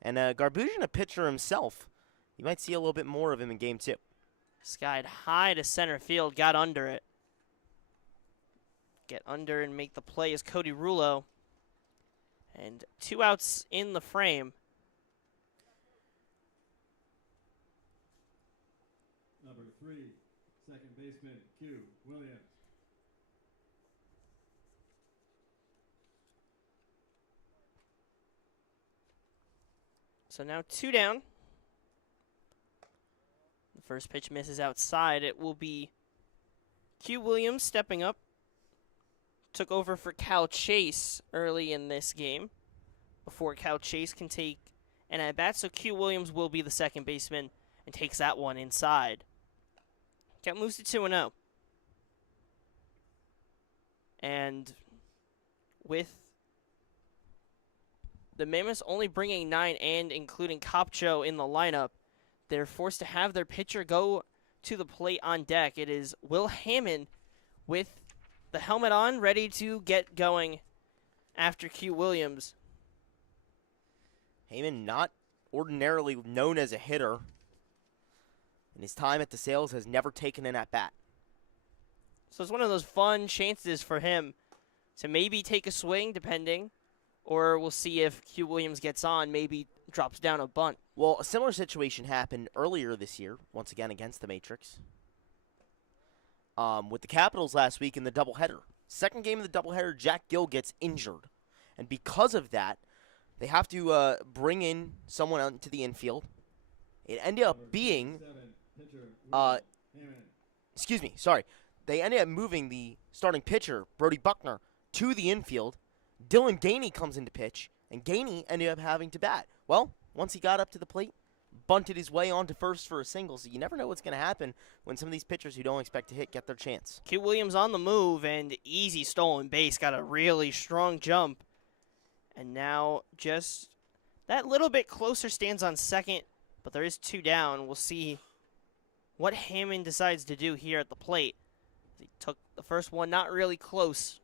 And Garbushian, a pitcher himself, you might see a little bit more of him in Game 2. Skied high to center field, got under it. Get under and make the play is Cody Rulo. And 2 outs in the frame. Number 3, second baseman Q Williams. So now 2 down. The first pitch misses outside. It will be Q Williams stepping up. Took over for Cal Chase early in this game before Cal Chase can take an at-bat. So Q Williams will be the second baseman and takes that one inside. Count moves to 2-0. And with the Mammoths only bringing 9 and including Kopcho in the lineup, they're forced to have their pitcher go to the plate on deck. It is Will Hammond with the helmet on, ready to get going after Q Williams. Heyman, not ordinarily known as a hitter, and his time at the Sales has never taken an at-bat. So it's one of those fun chances for him to maybe take a swing, depending, or we'll see if Q Williams gets on, maybe drops down a bunt. Well, a similar situation happened earlier this year, once again against the Matrix, with the Capitals last week in the doubleheader. Second game of the doubleheader, Jack Gill gets injured, and because of that, they have to bring in someone out into the infield. It ended up being, they ended up moving the starting pitcher, Brody Buckner, to the infield. Dylan Gainey comes into pitch, and Gainey ended up having to bat. Well, once he got up to the plate, bunted his way onto first for a single, so you never know what's going to happen when some of these pitchers who don't expect to hit get their chance. Q Williams on the move, and easy stolen base, got a really strong jump. And now just that little bit closer stands on second, but there is 2 down. We'll see what Hammond decides to do here at the plate. He took the first one not really close.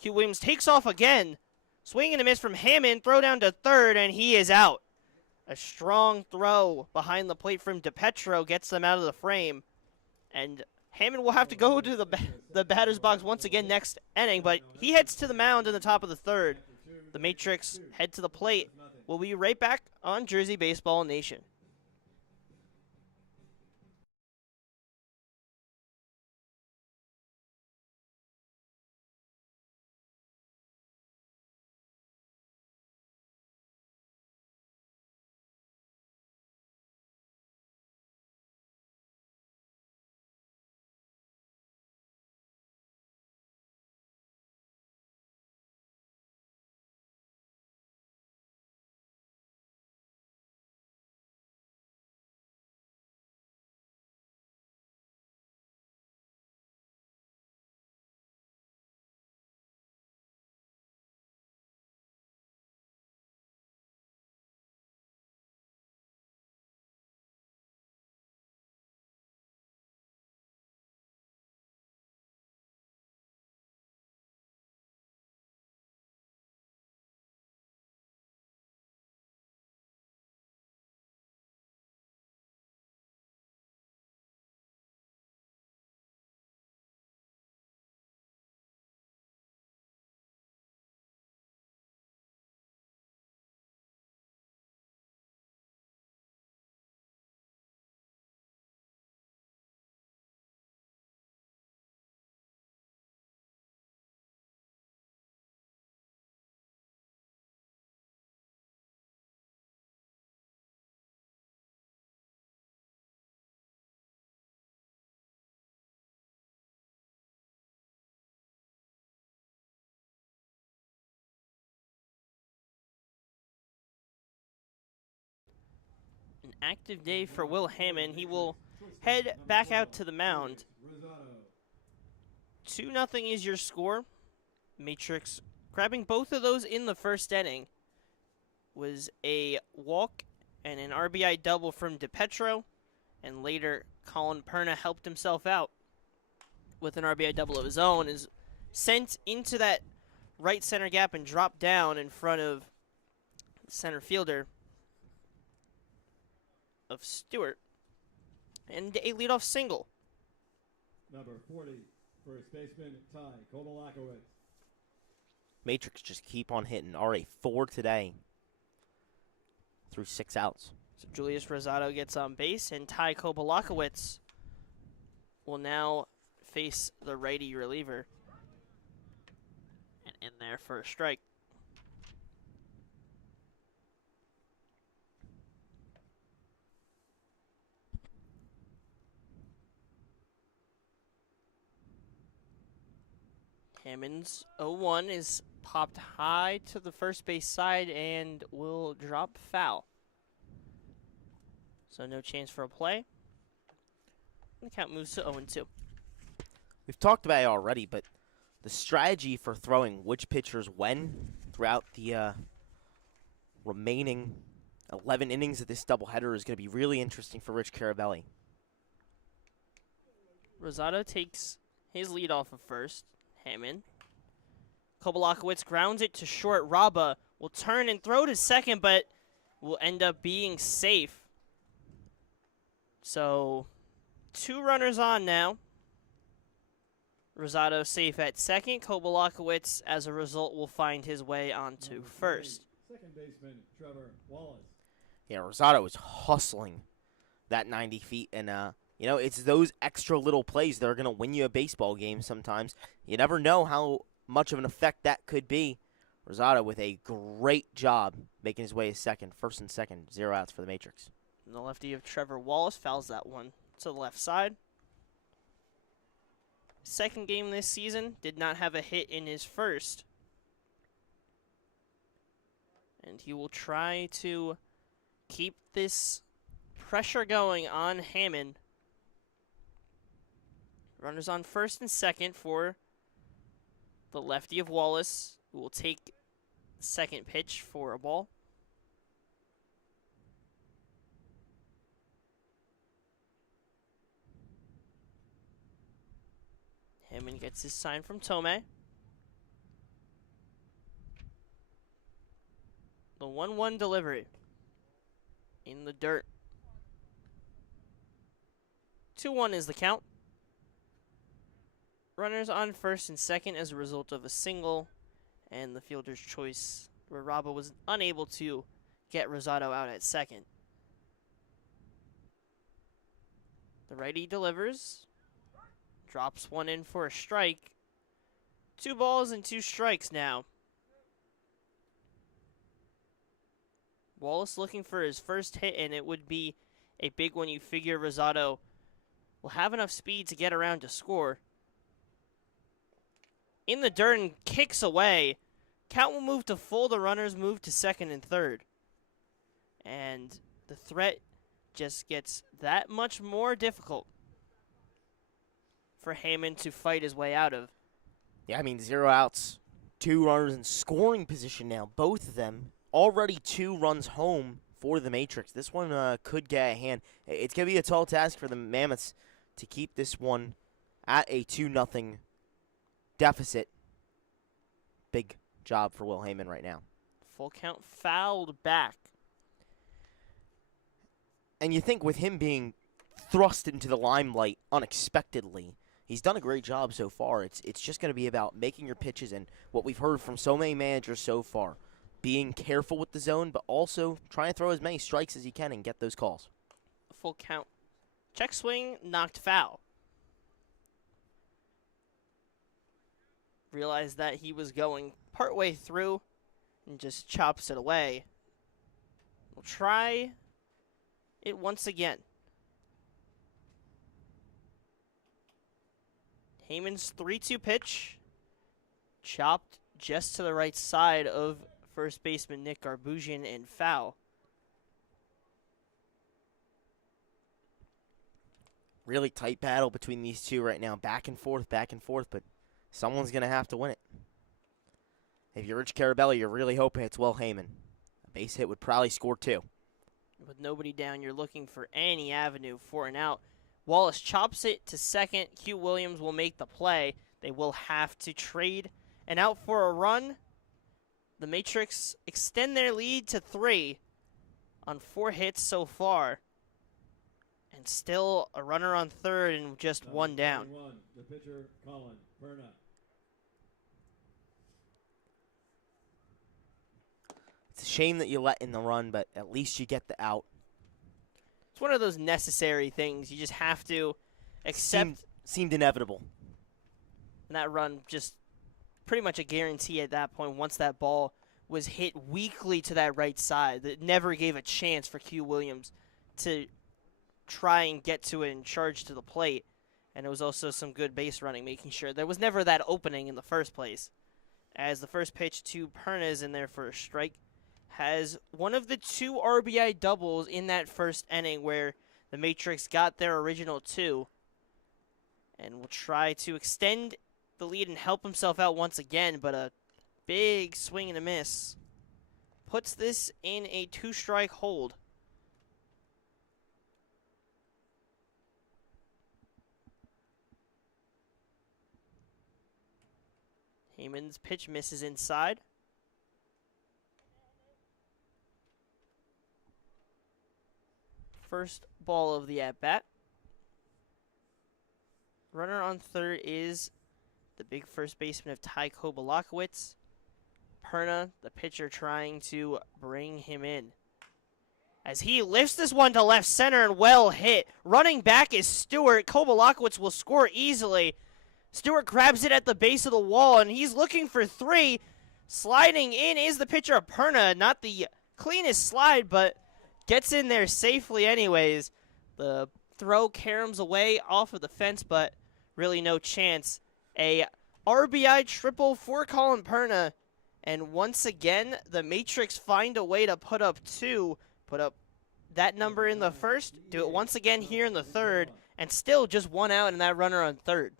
Q Williams takes off again. Swing and a miss from Hammond. Throw down to third, and he is out. A strong throw behind the plate from DiPetro gets them out of the frame. And Hammond will have to go to the batter's box once again next inning, but he heads to the mound in the top of the third. The Matrix head to the plate. We'll be right back on Jersey Baseball Nation. active day for Will Hammond. He will head back out to the mound. 2-0 is your score. Matrix grabbing both of those in the first inning was a walk and an RBI double from DiPetro, and later Colin Perna helped himself out with an RBI double of his own, is sent into that right center gap and dropped down in front of the center fielder of Stewart, and a leadoff single. Number 40, first baseman Ty Kovalakowicz. Matrix just keep on hitting. RA4 today through 6 outs. So Julius Rosado gets on base, and Ty Kovalakowicz will now face the righty reliever. And in there for a strike. Hammond's 0-1 is popped high to the first base side and will drop foul. So no chance for a play. And the count moves to 0-2. We've talked about it already, but the strategy for throwing which pitchers when throughout the remaining 11 innings of this doubleheader is going to be really interesting for Rich Carabelli. Rosado takes his lead off of first. Hammond. Kovalakowicz grounds it to short. Raba will turn and throw to second, but will end up being safe. So 2 runners on now. Rosado safe at second. Kovalakowicz, as a result, will find his way onto first. Second baseman Trevor Wallace. Yeah, Rosado is hustling that 90 feet, and you know, it's those extra little plays that are going to win you a baseball game sometimes. You never know how much of an effect that could be. Rosado with a great job making his way to second. First and second, 0 outs for the Matrix. And the lefty of Trevor Wallace fouls that one to the left side. Second game this season, did not have a hit in his first. And he will try to keep this pressure going on Hammond. Runners on first and second for the lefty of Wallace, who will take second pitch for a ball. Hammond gets his sign from Tomei. The 1-1 delivery in the dirt. 2-1 is the count. Runners on first and second as a result of a single and the fielder's choice, where Raba was unable to get Rosado out at second. The righty delivers, drops one in for a strike. 2 balls and 2 strikes now. Wallace looking for his first hit, and it would be a big one. You figure Rosado will have enough speed to get around to score. In the dirt and kicks away. Count will move to full. The runners move to second and third. And the threat just gets that much more difficult for Hammond to fight his way out of. Yeah, I mean, 0 outs, 2 runners in scoring position now. Both of them already 2 runs home for the Matrix. This one could get a hand. It's going to be a tall task for the Mammoths to keep this one at a 2-0 deficit. Big job for Will Hammond right now. Full count fouled back. And you think with him being thrust into the limelight unexpectedly, he's done a great job so far. It's just going to be about making your pitches, and what we've heard from so many managers so far, being careful with the zone, but also trying to throw as many strikes as he can and get those calls. Full count. Check swing, knocked foul. Realized that he was going partway through and just chops it away. We'll try it once again. Hammond's 3-2 pitch. Chopped just to the right side of first baseman Nick Garbusian and foul. Really tight battle between these two right now. Back and forth, but someone's going to have to win it. If you're Rich Carabelli, you're really hoping it's Will Heyman. A base hit would probably score 2. With nobody down, you're looking for any avenue for an out. Wallace chops it to second. Q Williams will make the play. They will have to trade an out for a run. The Matrix extend their lead to 3 on 4 hits so far. And still a runner on third and just one down. The pitcher, Colin Perna. It's a shame that you let in the run, but at least you get the out. It's one of those necessary things. You just have to accept. Seemed inevitable. And that run just pretty much a guarantee at that point once that ball was hit weakly to that right side. That never gave a chance for Q Williams to try and get to it and charge to the plate. And it was also some good base running, making sure there was never that opening in the first place. As the first pitch to Perna is in there for a strike. Has one of the 2 RBI doubles in that first inning where the Matrix got their original 2. And will try to extend the lead and help himself out once again, but a big swing and a miss puts this in a 2-strike hold. Heyman's pitch misses inside. First ball of the at-bat. Runner on third is the big first baseman of Ty Kobalakowicz. Perna, the pitcher, trying to bring him in. As he lifts this one to left center and well hit. Running back is Stewart. Kobalakowicz will score easily. Stewart grabs it at the base of the wall, and he's looking for 3. Sliding in is the pitcher of Perna. Not the cleanest slide, but gets in there safely anyways. The throw caroms away off of the fence, but really no chance. A RBI triple for Colin Perna. And once again, the Matrix find a way to put up 2. Put up that number in the first. Do it once again here in the third. And still just 1 out and that runner on third.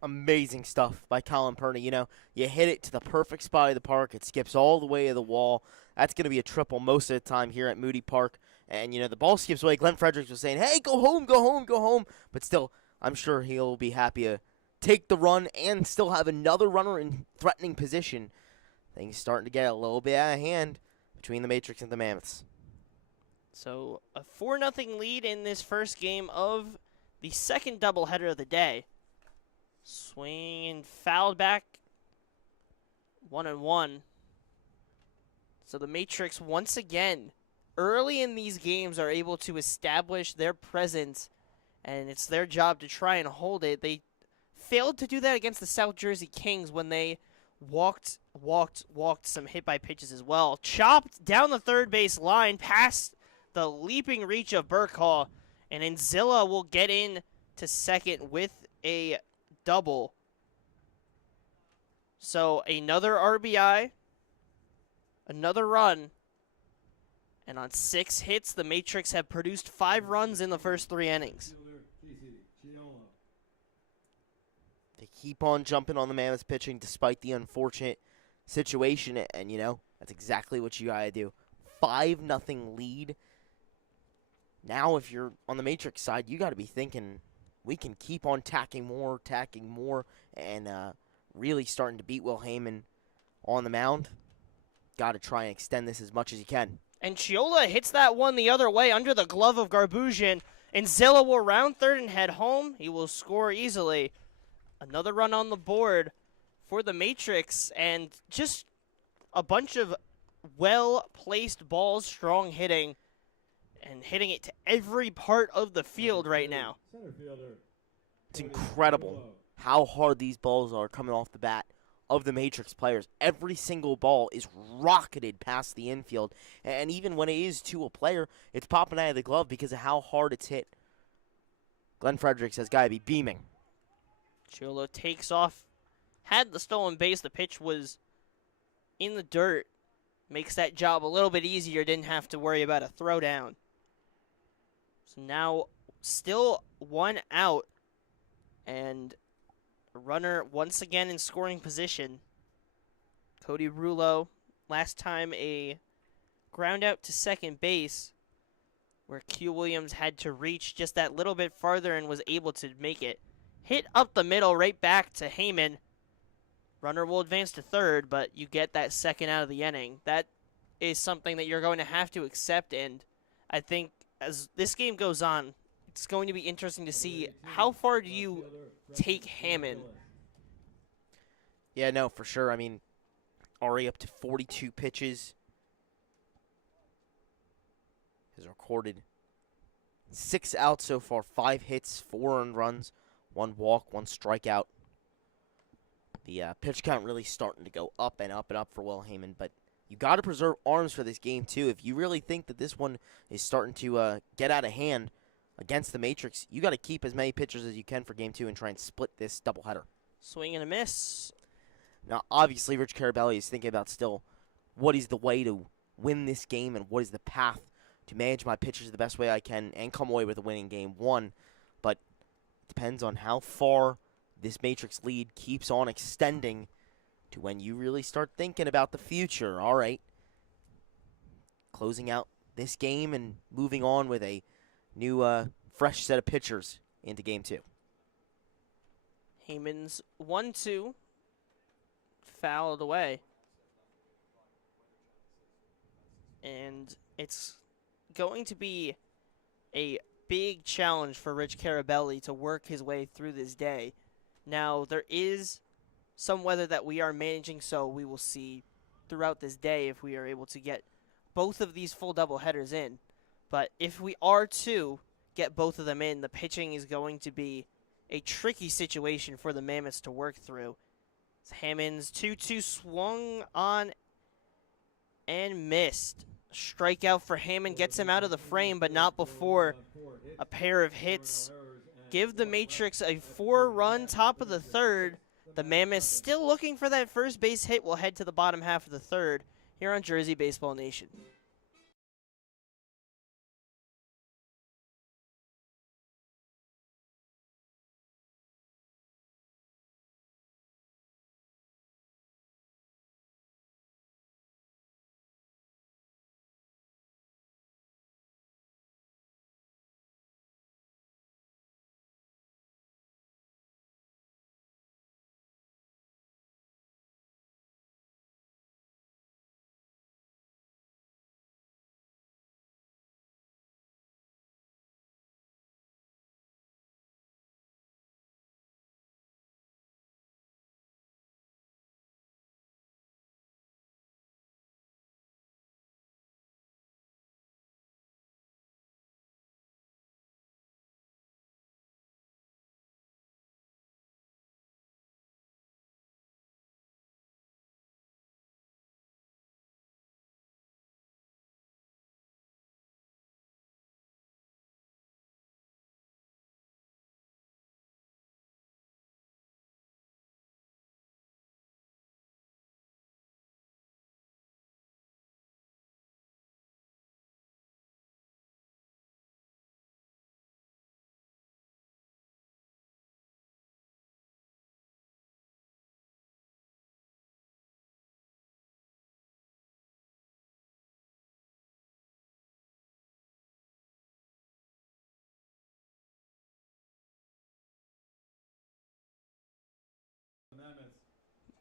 Amazing stuff by Colin Perna. You know, you hit it to the perfect spot of the park. It skips all the way to the wall. That's going to be a triple most of the time here at Moody Park. And, you know, the ball skips away. Glenn Fredericks was saying, hey, go home, go home, go home. But still, I'm sure he'll be happy to take the run and still have another runner in threatening position. Things starting to get a little bit out of hand between the Matrix and the Mammoths. So a 4-0 lead in this first game of the second doubleheader of the day. Swing and fouled back. 1-1. So the Matrix once again, early in these games, are able to establish their presence, and it's their job to try and hold it. They failed to do that against the South Jersey Kings when they walked some hit by pitches as well. Chopped down the third base line past the leaping reach of Burkhall, and Enzilla will get in to second with a double. So another RBI, another run, and on 6 hits, the Matrix have produced 5 runs in the first 3 innings. They keep on jumping on the Mammoths pitching despite the unfortunate situation, and you know, that's exactly what you gotta do. 5-0 lead. Now if you're on the Matrix side, you gotta be thinking, we can keep on tacking more, and really starting to beat Will Heyman on the mound. Gotta try and extend this as much as you can. And Chiola hits that one the other way under the glove of Garbusian. And Zilla will round third and head home. He will score easily. Another run on the board for the Matrix. And just a bunch of well-placed balls, strong hitting. And hitting it to every part of the field right now. It's incredible how hard these balls are coming off the bat of the Matrix players. Every single ball is rocketed past the infield. And even when it is to a player, it's popping out of the glove because of how hard it's hit. Glenn Fredericks has got to be beaming. Chiola takes off. Had the stolen base. The pitch was in the dirt. Makes that job a little bit easier. Didn't have to worry about a throwdown. So now still 1 out, and a runner once again in scoring position. Cody Rulo, last time a ground out to second base, where Q Williams had to reach just that little bit farther and was able to make it. Hit up the middle, right back to Heyman. Runner will advance to third, but you get that second out of the inning. That is something that you're going to have to accept, and I think as this game goes on, it's going to be interesting to see how far do you take Hammond. Yeah, no, for sure. I mean, already up to 42 pitches. Has recorded 6 outs so far, 5 hits, 4 earned runs, 1 walk, 1 strikeout. The pitch count really starting to go up and up and up for Will Heyman, but you got to preserve arms for this game too. If you really think that this one is starting to get out of hand against the Matrix, you got to keep as many pitchers as you can for game 2 and try and split this doubleheader. Swing and a miss. Now, obviously, Rich Carabelli is thinking about still what is the way to win this game and what is the path to manage my pitchers the best way I can and come away with a win in game 1. But it depends on how far this Matrix lead keeps on extending to when you really start thinking about the future. All right, closing out this game and moving on with a new, fresh set of pitchers into game 2. Heyman's 1-2. Fouled away. And it's going to be a big challenge for Rich Carabelli to work his way through this day. Now, there is some weather that we are managing, so we will see throughout this day if we are able to get both of these full doubleheaders in. But if we are to get both of them in, the pitching is going to be a tricky situation for the Mammoths to work through. Hammond's 2-2 swung on and missed. Strikeout for Hammond gets him out of the frame, but not before a pair of hits give the Matrix a 4-run top of the third. The Mammoths still looking for that first base hit. Will head to the bottom half of the third here on Jersey Baseball Nation.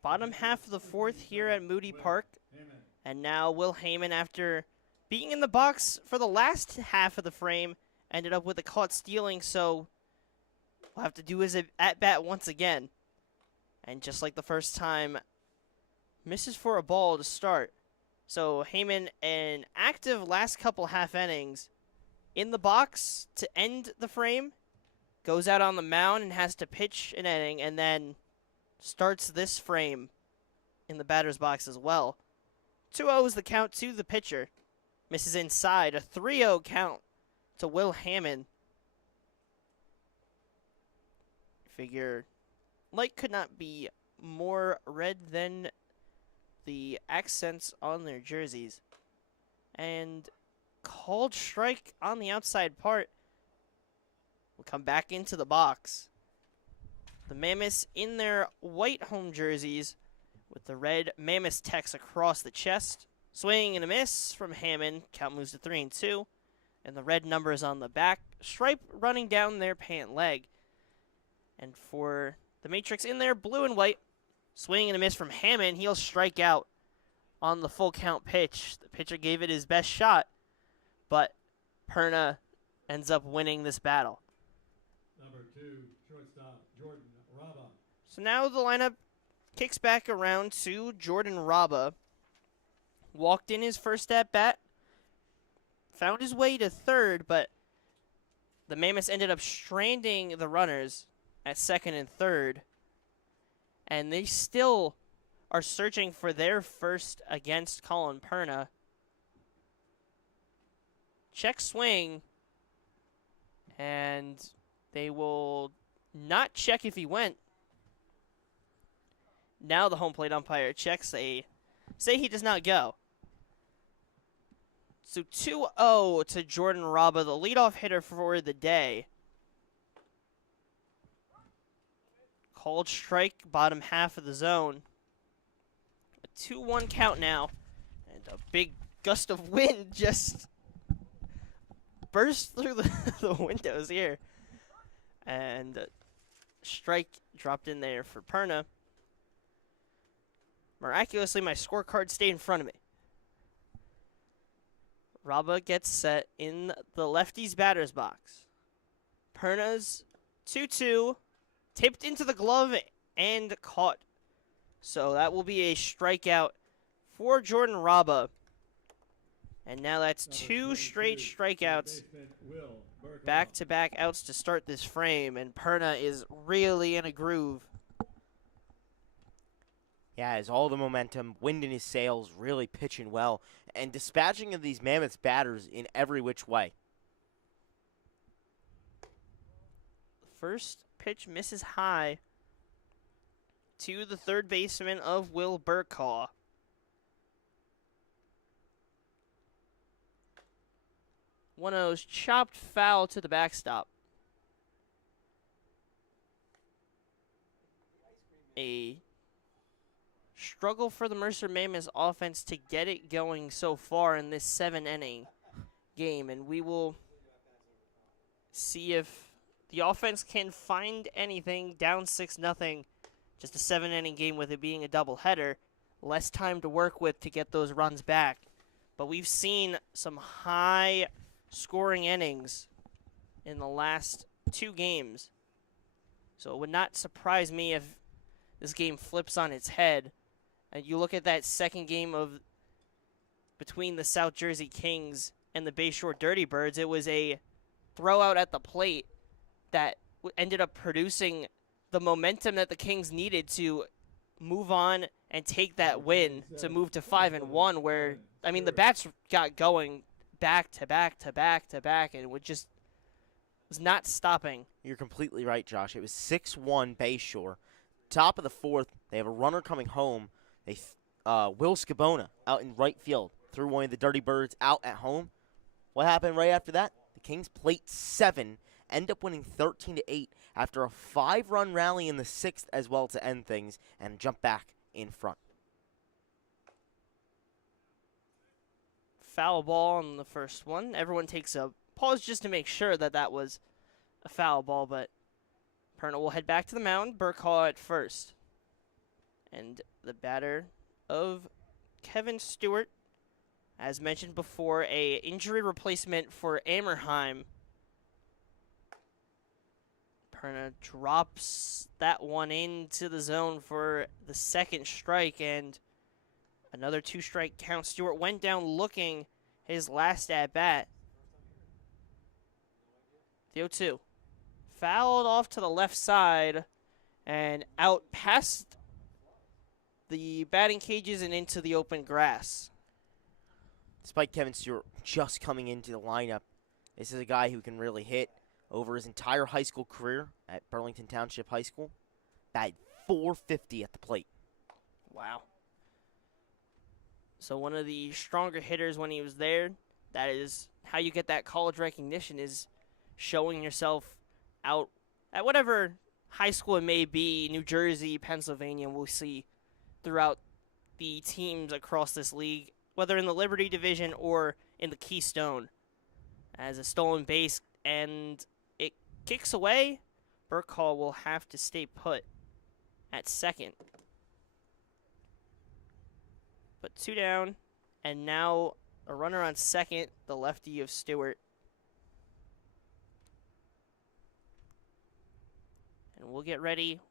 Bottom half of the fourth here at Moody Park. And now Will Heyman, after being in the box for the last half of the frame, ended up with a caught stealing, so we'll have to do his at-bat once again. And just like the first time, misses for a ball to start. So Heyman, an active last couple half innings, in the box to end the frame, goes out on the mound and has to pitch an inning, and then starts this frame in the batter's box as well. 2-0 is the count to the pitcher. Misses inside. A 3-0 count to Will Hammond. Figure light could not be more red than the accents on their jerseys. And called strike on the outside part. will come back into the box. The Mammoths in their white home jerseys with the red Mammoths text across the chest. Swing and a miss from Hammond. Count moves to 3-2. And the red numbers on the back. Stripe running down their pant leg. And for the Matrix in there, blue and white. Swing and a miss from Hammond. He'll strike out on the full count pitch. The pitcher gave it his best shot, but Perna ends up winning this battle. Number 2, shortstop, Jordan Raba. So now the lineup kicks back around to Jordan Raba. Walked in his first at bat, found his way to third, but the Mammoths ended up stranding the runners at second and third, and they still are searching for their first against Colin Perna. Check swing, and they will not check if he went. Now the home plate umpire checks, say he does not go. So 2-0 to Jordan Raba, the leadoff hitter for the day. Called strike, bottom half of the zone. A 2-1 count now. And a big gust of wind just burst through the windows here. And strike dropped in there for Perna. Miraculously, my scorecard stayed in front of me. Raba gets set in the lefty's batter's box. Perna's 2-2, tipped into the glove and caught. So that will be a strikeout for Jordan Raba. And now that's 2 straight strikeouts, back-to-back outs to start this frame, and Perna is really in a groove. Yeah, has all the momentum, wind in his sails, really pitching well, and dispatching of these Mammoths batters in every which way. First pitch misses high to the third baseman of Will Burkaw. One of those chopped foul to the backstop. A struggle for the Mercer Mammoths offense to get it going so far in this 7-inning game, and we will see if the offense can find anything. Down 6-0, just a 7-inning game with it being a doubleheader. Less time to work with to get those runs back. But we've seen some high-scoring innings in the last 2 games. So it would not surprise me if this game flips on its head. And you look at that second game of between the South Jersey Kings and the Bayshore Dirty Birds, it was a throwout at the plate that ended up producing the momentum that the Kings needed to move on and take that win to move to 5-1, where, I mean, the bats got going back to back to back to back, and it just was not stopping. You're completely right, Josh. It was 6-1 Bayshore. Top of the 4th, they have a runner coming home. Will Scabona out in right field threw one of the Dirty Birds out at home. What happened right after that? The Kings plate 7, end up winning 13-8 after a 5-run rally in the 6th as well to end things and jump back in front. Foul ball on the first one. Everyone takes a pause just to make sure that that was a foul ball, but Perna will head back to the mound. Burkaw at first. And the batter of Kevin Stewart, as mentioned before, a injury replacement for Amerheim. Perna drops that one into the zone for the second strike, and another 2-strike count. Stewart went down looking his last at-bat. The 0-2. Fouled off to the left side and out past the batting cages and into the open grass. Despite Kevin Stewart just coming into the lineup, this is a guy who can really hit. Over his entire high school career at Burlington Township High School, batted .450 at the plate. Wow. So one of the stronger hitters when he was there. That is how you get that college recognition, is showing yourself out at whatever high school it may be, New Jersey, Pennsylvania, we'll see throughout the teams across this league, whether in the Liberty Division or in the Keystone. As a stolen base and it kicks away, Burkhall will have to stay put at second. But 2 down, and now a runner on second, the lefty of Stewart. And we'll get ready.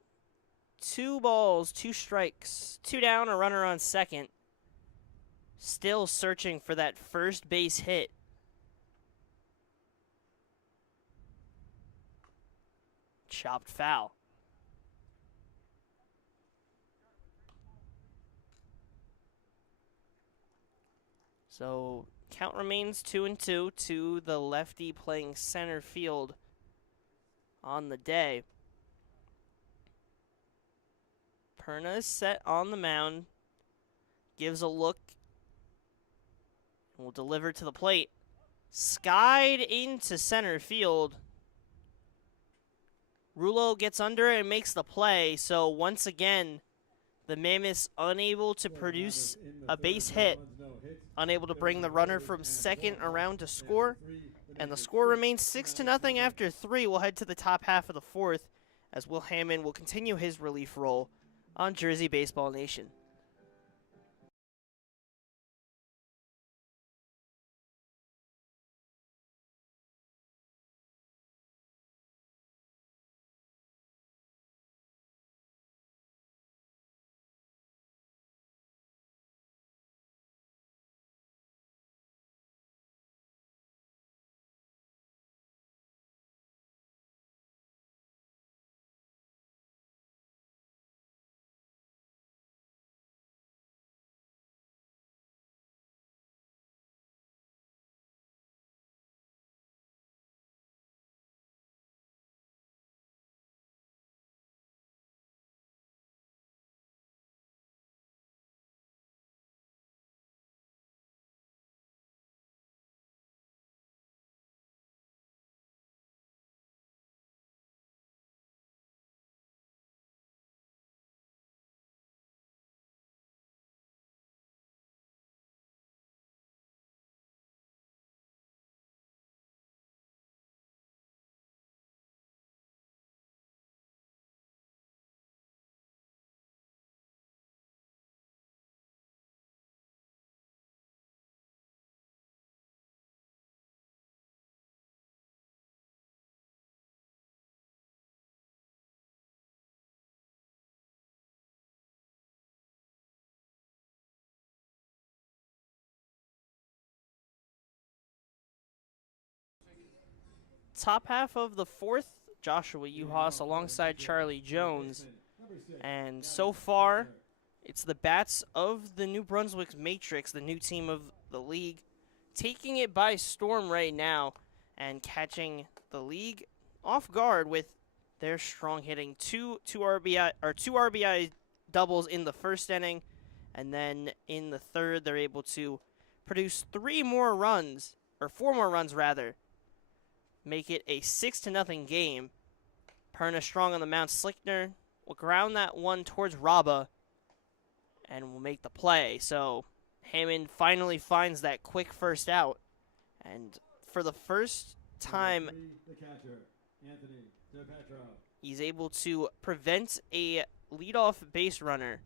2 balls, 2 strikes, 2 down, a runner on second. Still searching for that first base hit. Chopped foul. So count remains 2-2 to the lefty playing center field on the day. Perna is set on the mound, gives a look, and will deliver to the plate. Skied into center field. Rulo gets under it and makes the play. So once again, the Mammoths unable to produce a base hit, unable to bring the runner from second around to score. And the score remains 6-0 after 3. We'll head to the top half of the 4th as Will Hammond will continue his relief role on Jersey Baseball Nation. Top half of the 4th, Joshua Yuhas alongside Charlie Jones. And so far, it's the bats of the New Brunswick Matrix, the new team of the league, taking it by storm right now and catching the league off guard with their strong hitting. Two RBI doubles in the first inning, and then in the third they're able to produce 4 more runs rather. Make it a 6-0 game. Perna strong on the mound. Slickner will ground that one towards Raba and will make the play. So Hammond finally finds that quick first out. And for the first time, he's able to prevent a leadoff base runner.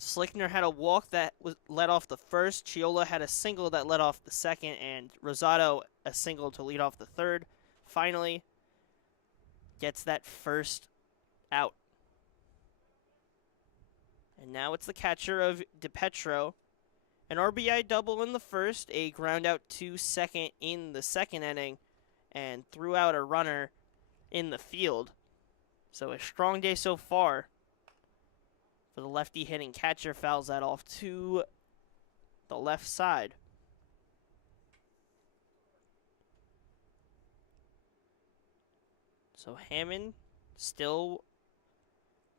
Slickner had a walk that was led off the first. Chiola had a single that led off the second, and Rosado a single to lead off the third. Finally, gets that first out. And now it's the catcher of DiPetro. An RBI double in the first, a ground out to second in the second inning, and threw out a runner in the field. So a strong day so far for the lefty hitting catcher. Fouls that off to the left side. So Hammond still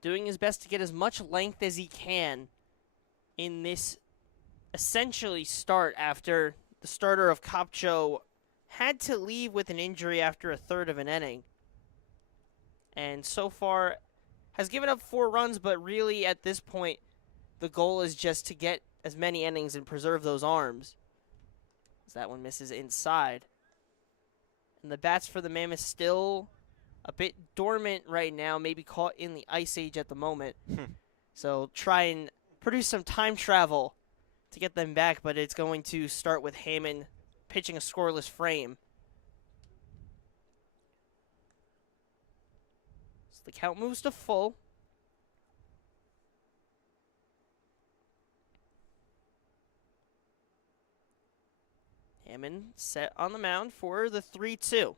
doing his best to get as much length as he can in this essentially start after the starter of Kopcho had to leave with an injury after a third of an inning. And so far has given up 4 runs, but really at this point, the goal is just to get as many innings and preserve those arms. As that one misses inside. And the bats for the Mammoths still a bit dormant right now, maybe caught in the ice age at the moment. So try and produce some time travel to get them back, but it's going to start with Hammond pitching a scoreless frame. So the count moves to full. Hammond set on the mound for the 3-2.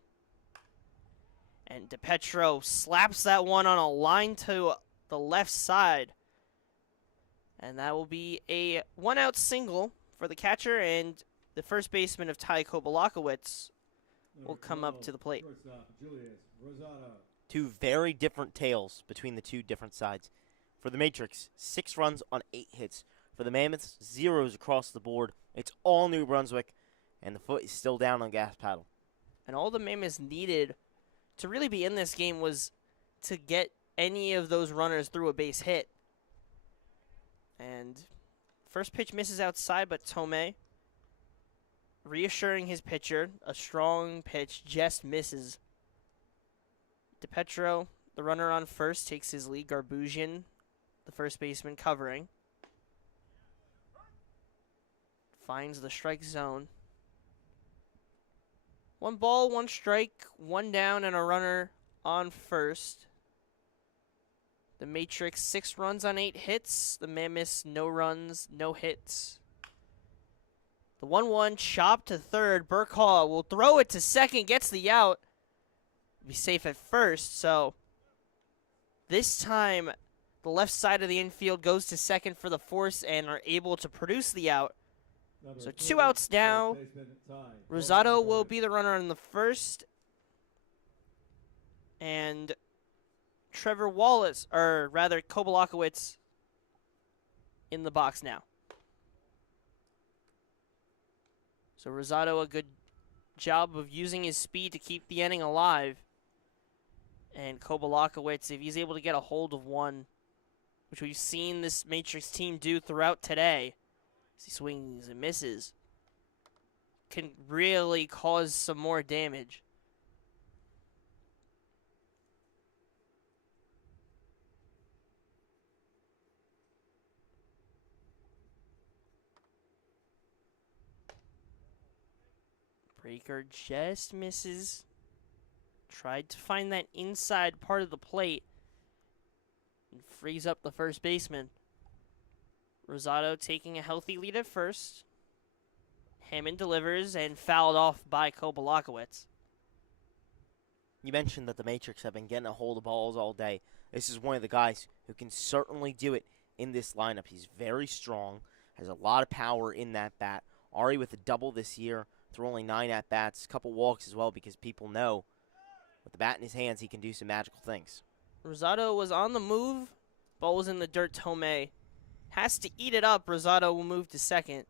And DiPetro slaps that one on a line to the left side. And that will be a 1-out single for the catcher, and the first baseman of Ty Kobalakowicz will come up to the plate. Two very different tales between the two different sides. For the Matrix, 6 runs on 8 hits. For the Mammoths, 0s across the board. It's all New Brunswick, and the foot is still down on gas pedal. And all the Mammoths needed to really be in this game was to get any of those runners through a base hit. And first pitch misses outside, but Tomei, reassuring his pitcher, a strong pitch just misses. DiPetro, the runner on first, takes his lead. Garbusian, the first baseman, covering. Finds the strike zone. 1 ball, 1 strike, 1 down, and a runner on first. The Matrix, 6 runs on 8 hits. The Mammoths, no runs, no hits. The 1-1 chopped to third. Burkhaw will throw it to second, gets the out. Be safe at first, so this time the left side of the infield goes to second for the force and are able to produce the out. So 2 outs now. Rosado will be the runner on the first. And Trevor Wallace, or rather Kobalakowicz, in the box now. So Rosado, a good job of using his speed to keep the inning alive. And Kobalakowicz, if he's able to get a hold of one, which we've seen this Matrix team do throughout today, as he swings and misses, can really cause some more damage. Breaker just misses. Tried to find that inside part of the plate and frees up the first baseman. Rosado taking a healthy lead at first. Hammond delivers and fouled off by Kobalakowicz. You mentioned that the Matrix have been getting a hold of balls all day. This is one of the guys who can certainly do it in this lineup. He's very strong, has a lot of power in that bat. Ari with a double this year, threw only 9 at-bats, a couple walks as well, because people know with the bat in his hands he can do some magical things. Rosado was on the move. Ball was in the dirt. Tomei has to eat it up. Rosado will move to second.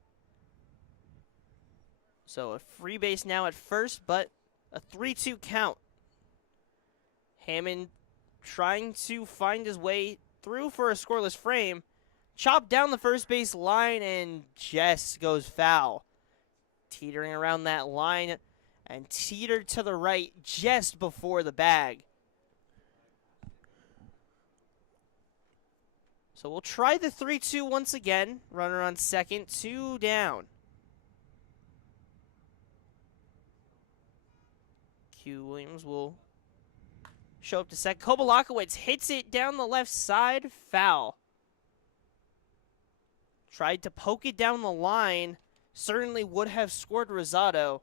So a free base now at first, but a 3-2 count. Hammond trying to find his way through for a scoreless frame. Chopped down the first base line and just goes foul. Teetering around that line and teetered to the right just before the bag. So we'll try the 3-2 once again. Runner on second, 2 down. Q Williams will show up to second. Kobalakowicz hits it down the left side, foul. Tried to poke it down the line. Certainly would have scored Rosado.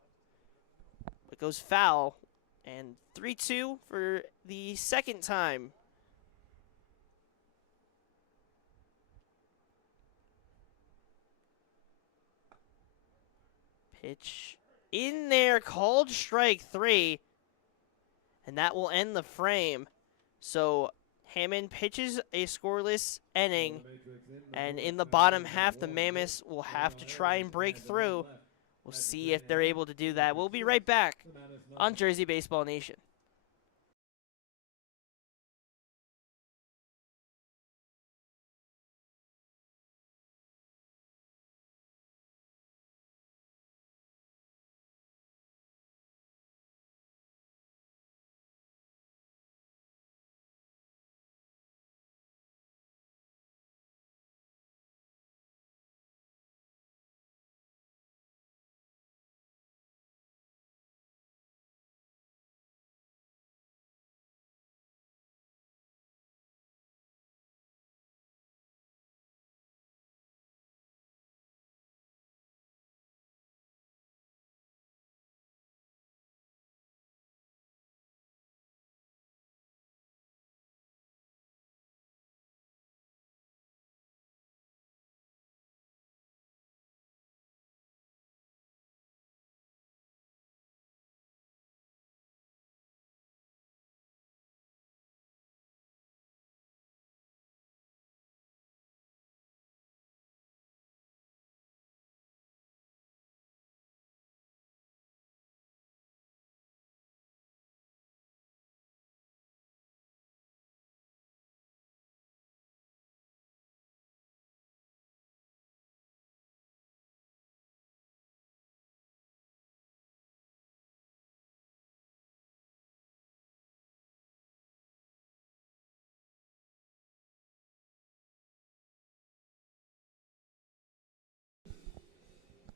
But goes foul. And 3-2 for the second time. Pitch in there, called strike 3. And that will end the frame. So Hammond pitches a scoreless inning. And in the bottom half, the Mammoths will have to try and break through We'll see if they're able to do that. We'll be right back on Jersey Baseball Nation.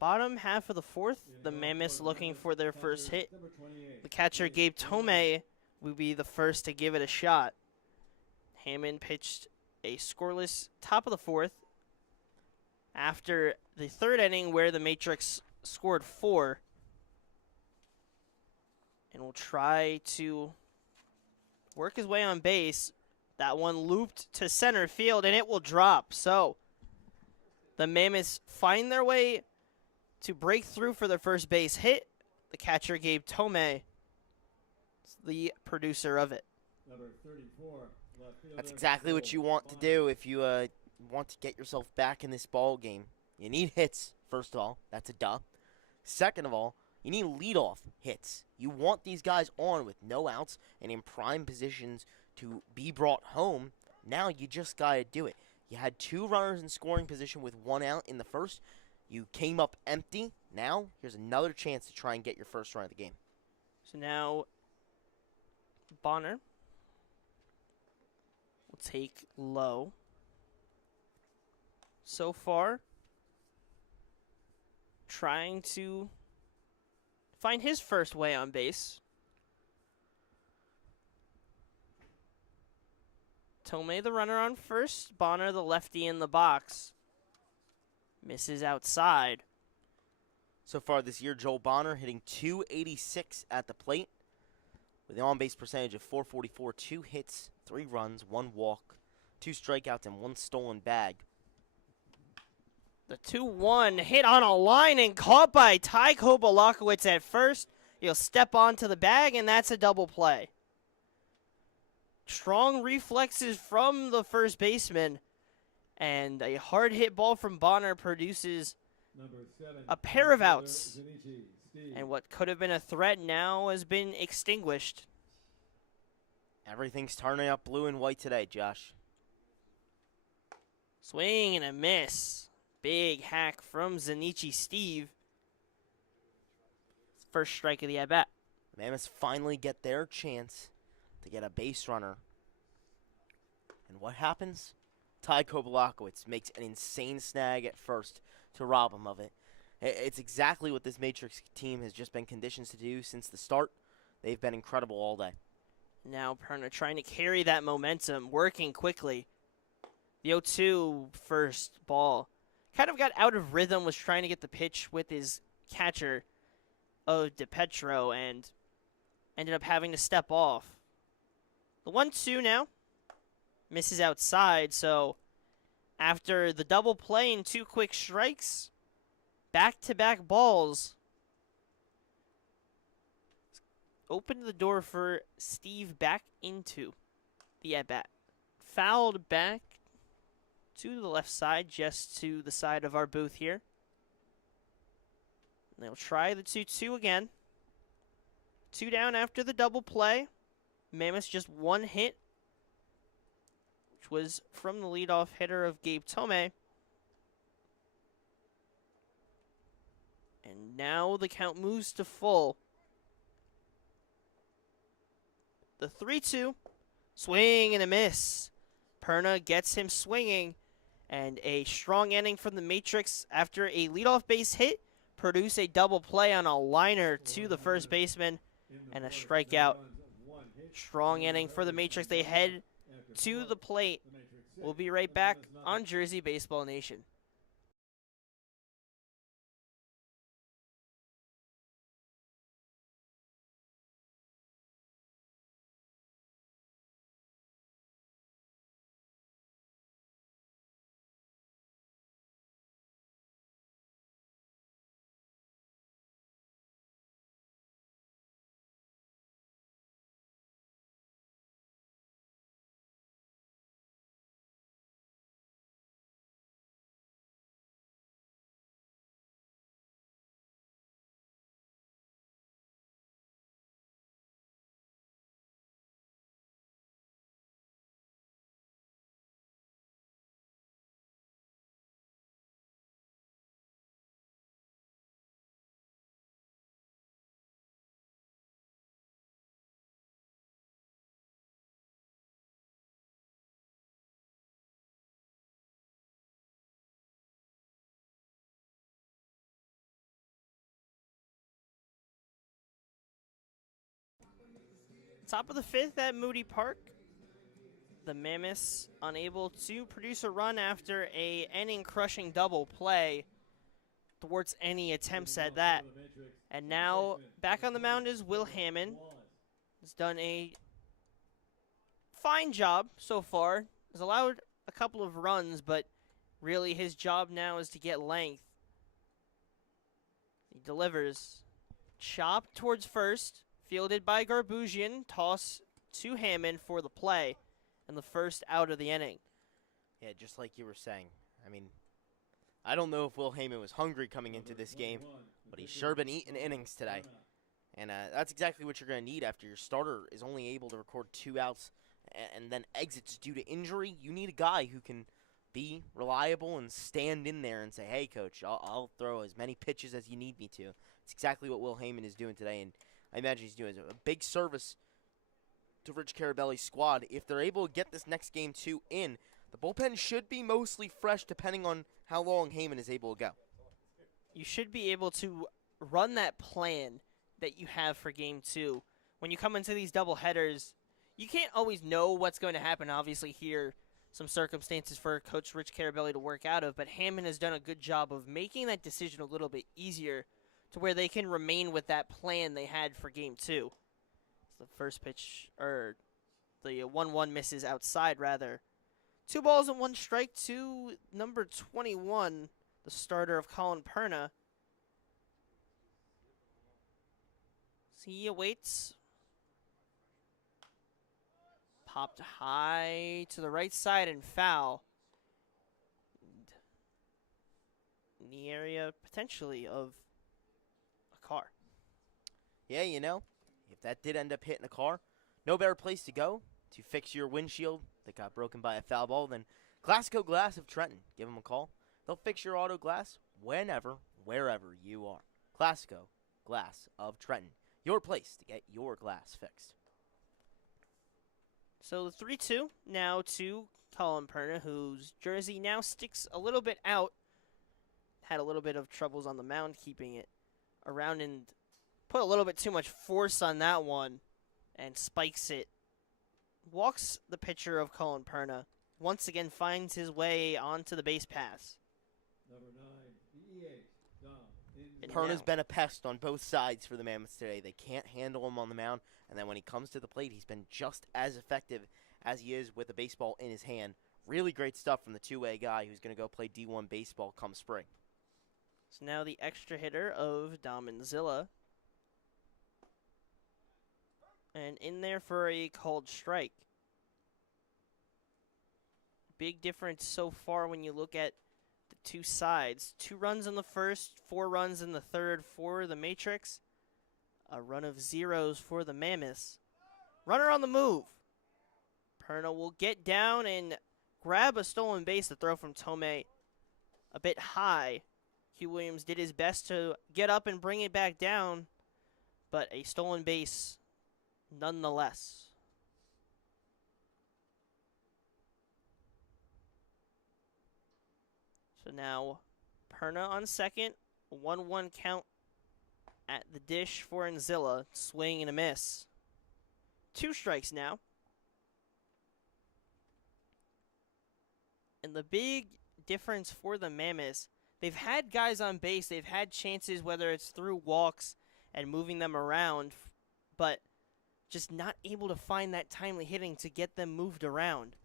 Bottom half of the fourth, the Mammoths looking for their first hit. The catcher, Gabe Tomei, will be the first to give it a shot. Hammond pitched a scoreless top of the fourth after the third inning where the Matrix scored 4. And will try to work his way on base. That one looped to center field, and it will drop. So the Mammoths find their way to break through for their first base hit. The catcher, Gabe Tomei, is the producer of it. Number 34, left fielder, That's exactly what you want to do if you want to get yourself back in this ball game. You need hits, first of all. That's a duh. Second of all, you need leadoff hits. You want these guys on with no outs and in prime positions to be brought home. Now you just got to do it. You had 2 runners in scoring position with 1 out in the first. You came up empty. Now here's another chance to try and get your first run of the game. So now Bonner will take low. So far, trying to find his first way on base. Tomei, the runner on first. Bonner, the lefty in the box. Misses outside. So far this year, Joel Bonner hitting .286 at the plate with an on-base percentage of .444, 2 hits, 3 runs, 1 walk, 2 strikeouts, and 1 stolen bag. The 2-1 hit on a line and caught by Ty Kobalakowicz at first. He'll step onto the bag, and that's a double play. Strong reflexes from the first baseman, and a hard hit ball from Bonner produces number 7, a pair of left fielder, outs. Zinichi, Steve. And what could have been a threat now has been extinguished. Everything's turning up blue and white today, Josh. Swing and a miss. Big hack from Zinichi Steve. First strike of the at-bat. The Mammoths finally get their chance to get a base runner. And what happens? Ty Kobalakowicz makes an insane snag at first to rob him of it. It's exactly what this Matrix team has just been conditioned to do since the start. They've been incredible all day. Now Perna trying to carry that momentum, working quickly. The 0-2 first ball. Kind of got out of rhythm, was trying to get the pitch with his catcher, DePetro, and ended up having to step off. The 1-2 now. Misses outside, so after the double play and 2 quick strikes, back-to-back balls opened the door for Steve back into the at-bat. Fouled back to the left side, just to the side of our booth here. They'll try the 2-2 again. 2 down after the double play. Mammoths just one hit, which was from the leadoff hitter of Gabe Tome. And now the count moves to full. The 3-2, swing and a miss. Perna gets him swinging, and a strong inning from the Matrix after a leadoff base hit, produce a double play on a liner to the first baseman, and a strikeout. Strong inning for the Matrix. They head to the plate. We'll be right back on Jersey Baseball Nation. Top of the 5th at Moody Park. The Mammoths unable to produce a run after a inning-crushing double play towards any attempts at that. And now back on the mound is Will Hammond. Has done a fine job so far. Has allowed a couple of runs, but really his job now is to get length. He delivers. Chop towards first. Fielded by Garbusian. Toss to Hammond for the play. And the first out of the inning. Yeah, just like you were saying. I mean, I don't know if Will Heyman was hungry coming into this game, but he's sure been eating innings today. And that's exactly what you're going to need after your starter is only able to record 2 outs and then exits due to injury. You need a guy who can be reliable and stand in there and say, hey, coach, I'll throw as many pitches as you need me to. It's exactly what Will Heyman is doing today, and I imagine he's doing a big service to Rich Carabelli's squad. If they're able to get this next game 2 in, the bullpen should be mostly fresh depending on how long Heyman is able to go. You should be able to run that plan that you have for game 2. When you come into these double headers, you can't always know what's going to happen. Obviously here, some circumstances for Coach Rich Carabelli to work out of, but Hammond has done a good job of making that decision a little bit easier to where they can remain with that plan they had for game 2. The first pitch, or the 1-1 misses outside, rather. 2 balls and 1 strike to number 21, the starter of Colin Perna. So he awaits. Popped high to the right side and foul. In the area, potentially, of a car. Yeah, you know, if that did end up hitting a car, no better place to go to fix your windshield that got broken by a foul ball than Glasgow Glass of Trenton. Give them a call. They'll fix your auto glass whenever, wherever you are. Glasgow Glass of Trenton. Your place to get your glass fixed. So the 3-2 now to Colin Perna, whose jersey now sticks a little bit out. Had a little bit of troubles on the mound keeping it around and put a little bit too much force on that one and spikes it. Walks the pitcher of Colin Perna. Once again finds his way onto the base pass. Number 9, DH, Dom. And Perna's now- been a pest on both sides for the Mammoths today. They can't handle him on the mound, and then when he comes to the plate, he's been just as effective as he is with a baseball in his hand. Really great stuff from the two-way guy who's going to go play D1 baseball come spring. So now the extra hitter of Dom and Zilla. And in there for a called strike. Big difference so far when you look at the two sides. 2 runs in the first, 4 runs in the third for the Matrix. A run of zeros for the Mammoths. Runner on the move. Perna will get down and grab a stolen base. The throw from Tomei a bit high. Hugh Williams did his best to get up and bring it back down, but a stolen base nonetheless. So now Perna on second, 1-1 count at the dish for Anzilla. Swing and a miss. 2 strikes now. And the big difference for the Mammoths, they've had guys on base, they've had chances, whether it's through walks and moving them around, but just not able to find that timely hitting to get them moved around.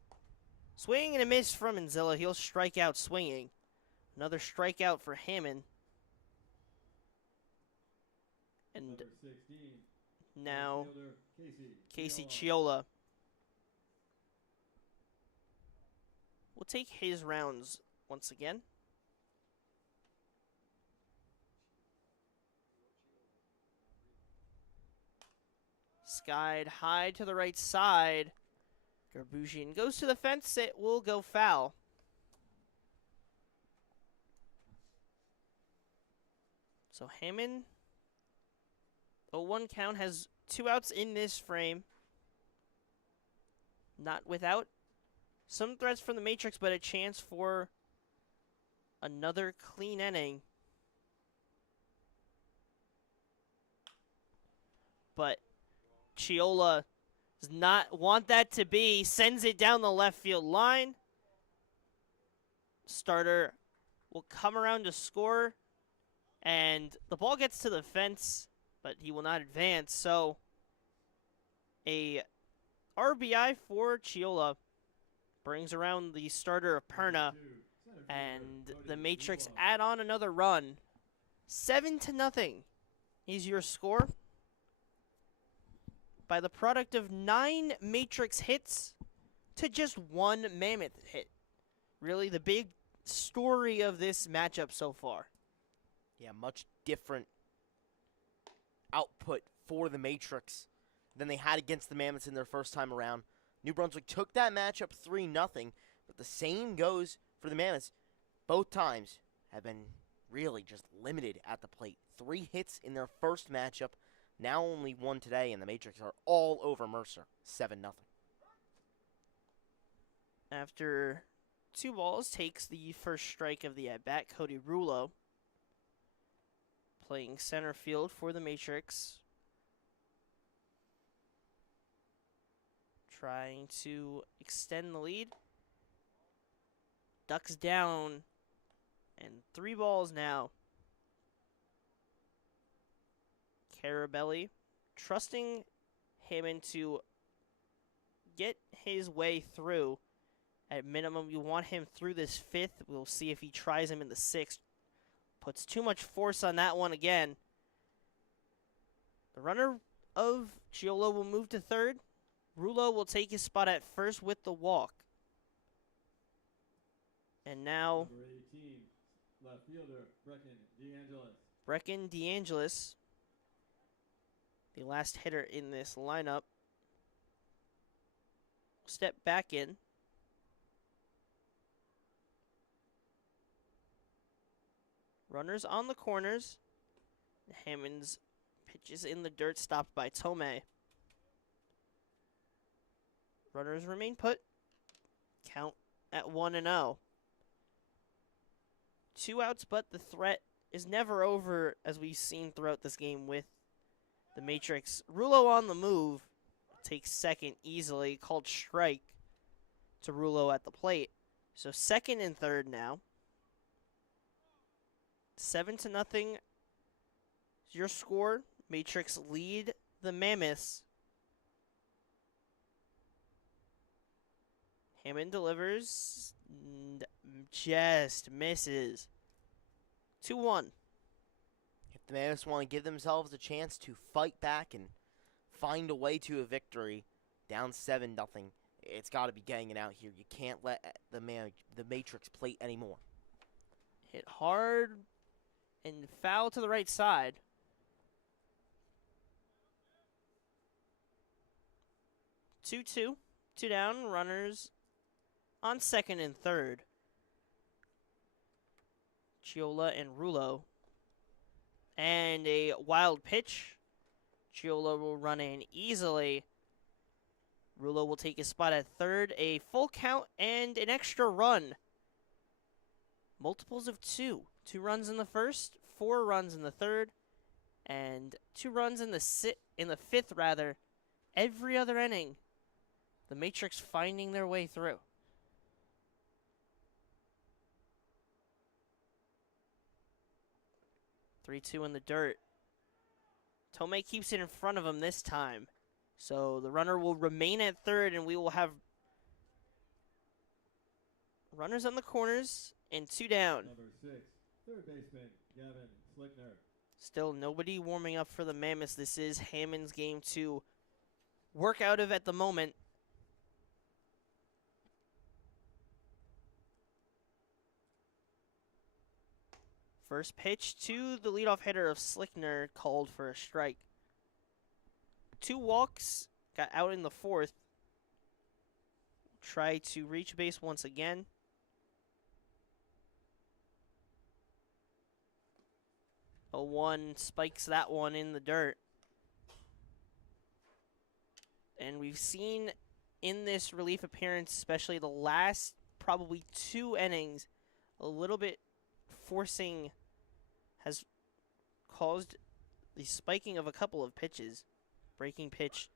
Swing and a miss from Anzilla. He'll strike out swinging. Another strikeout for Hammond. And Number 16, now fielder Casey Chiola will take his rounds once again. Skied high to the right side. Garbusian goes to the fence. It will go foul. So Hammond, 0-1 count, has 2 outs in this frame. Not without some threats from the Matrix, but a chance for another clean inning. But Chiola does not want that to be. Sends it down the left field line. Starter will come around to score. And the ball gets to the fence, but he will not advance. So a RBI for Chiola brings around the starter of Perna. And the Matrix add on another run. 7-0 is your score. By the product of 9 Matrix hits to just 1 Mammoth hit. Really the big story of this matchup so far. Yeah, much different output for the Matrix than they had against the Mammoths in their first time around. New Brunswick took that matchup 3-0, but the same goes for the Mammoths. Both times have been really just limited at the plate. 3 hits in their first matchup, now only 1 today, and the Matrix are all over Mercer, 7-0. After 2 balls, takes the first strike of the at-bat, Cody Rulo. Playing center field for the Matrix. Trying to extend the lead. Ducks down. And 3 balls now. Carabelli trusting Hammond to get his way through. At minimum, you want him through this 5th. We'll see if he tries him in the 6th. Puts too much force on that one again. The runner of Chiola will move to 3rd. Rulo will take his spot at 1st with the walk. And now number 18, left fielder DeAngelis. Brecken DeAngelis, the last hitter in this lineup, step back in. Runners on the corners. Hammond's pitches in the dirt, stopped by Tomei. Runners remain put. Count at 1-0. 2 outs, but the threat is never over, as we've seen throughout this game with the Matrix. Rulo on the move. Takes 2nd easily. Called strike to Rulo at the plate. So 2nd and 3rd now. 7-0 is your score. Matrix lead the Mammoths. Hammond delivers. Just misses. 2-1. If the Mammoths want to give themselves a chance to fight back and find a way to a victory, down 7-0, it's got to be getting it out here. You can't let the Matrix plate anymore. Hit hard and foul to the right side. Two down, runners on second and third. Chiola and Rulo. And a wild pitch. Chiola will run in easily. Rulo will take his spot at third. A full count and an extra run. Multiples of two. 2 runs in the first, 4 runs in the third, and 2 runs in the fifth rather. Every other inning, the Matrix finding their way through. Three-two in the dirt. Tomei keeps it in front of him this time. So the runner will remain at third, and we will have runners on the corners and 2 down. Number 6, third baseman, Gavin Slickner. Still nobody warming up for the Mammoths. This is Hammond's game to work out of at the moment. First pitch to the leadoff hitter of Slickner, called for a strike. 2 walks, got out in the fourth. Try to reach base once again. A 1 spikes that one in the dirt. And we've seen in this relief appearance, especially the last probably 2 innings, a little bit forcing has caused the spiking of a couple of pitches. Breaking pitch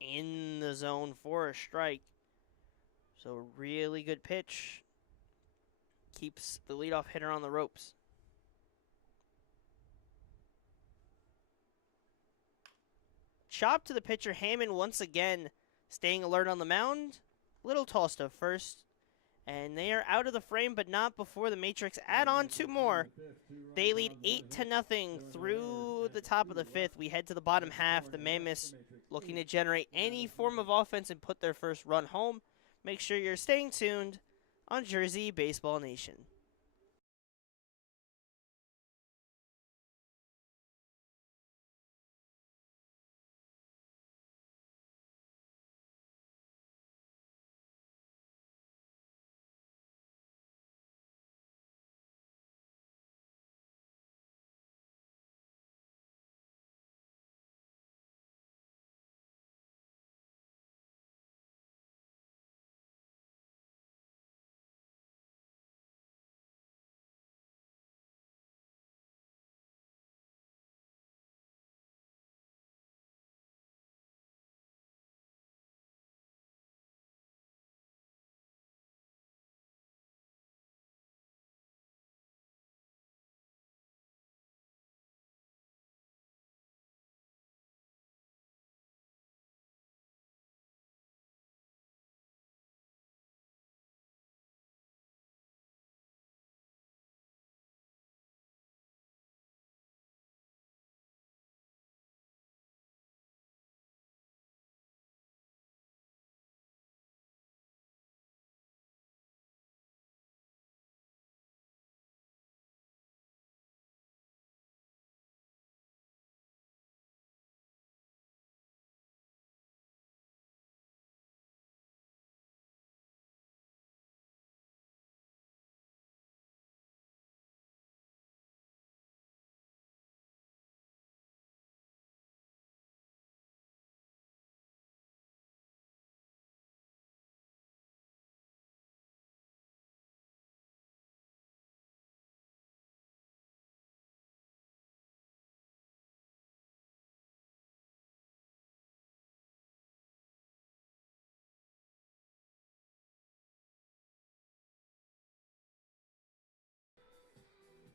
in the zone for a strike. So really good pitch. Keeps the leadoff hitter on the ropes. Chop to the pitcher. Hammond once again staying alert on the mound. Little toss to first. And they are out of the frame, but not before the Matrix add on 2 more. They lead 8-0 through the top of the 5th. We head to the bottom half. The Mammoths looking to generate any form of offense and put their first run home. Make sure you're staying tuned on Jersey Baseball Nation.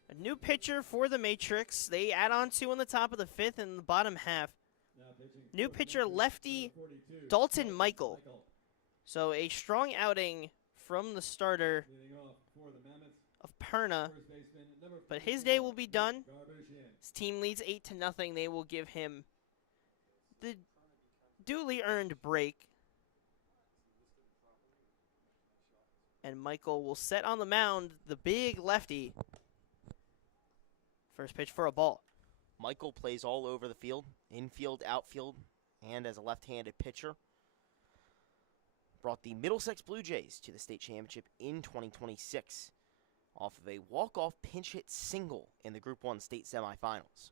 A new pitcher for the Matrix. They add on 2 in the top of the 5th and the bottom half. New pitcher, lefty Dalton Michael. So a strong outing from the starter of Perna. But his day will be done. His team leads 8-0. They will give him the duly earned break. And Michael will set on the mound, the big lefty. First pitch for a ball. Michael plays all over the field, infield, outfield, and as a left-handed pitcher. Brought the Middlesex Blue Jays to the state championship in 2026 off of a walk-off pinch hit single in the Group 1 state semifinals.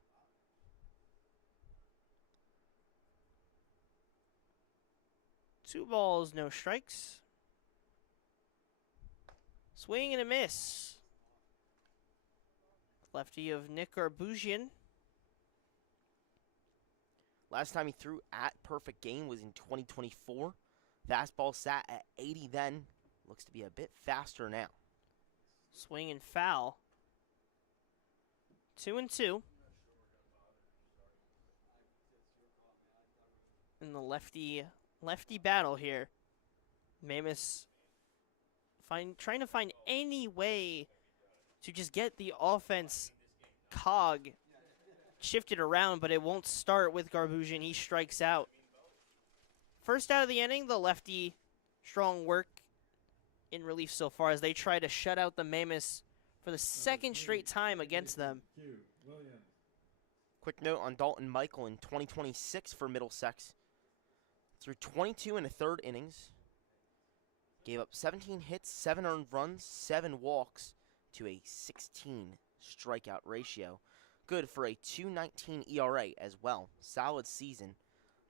Two balls, no strikes. Swing and a miss. Lefty of Nick Garbusian. Last time he threw at perfect game was in 2024. Fastball sat at 80 then. Looks to be a bit faster now. Swing and foul. 2-2. In the lefty battle here. Mammoths trying to find any way to just get the offense cog shifted around, but it won't start with Garbusian. He strikes out. First out of the inning, the lefty strong work in relief so far as they try to shut out the Mammoths for the second straight time against them. Quick note on Dalton Michael in 2026 for Middlesex. Through 22 and a third innings, gave up 17 hits, 7 earned runs, 7 walks to a 16 strikeout ratio. Good for a 2.19 ERA as well. Solid season.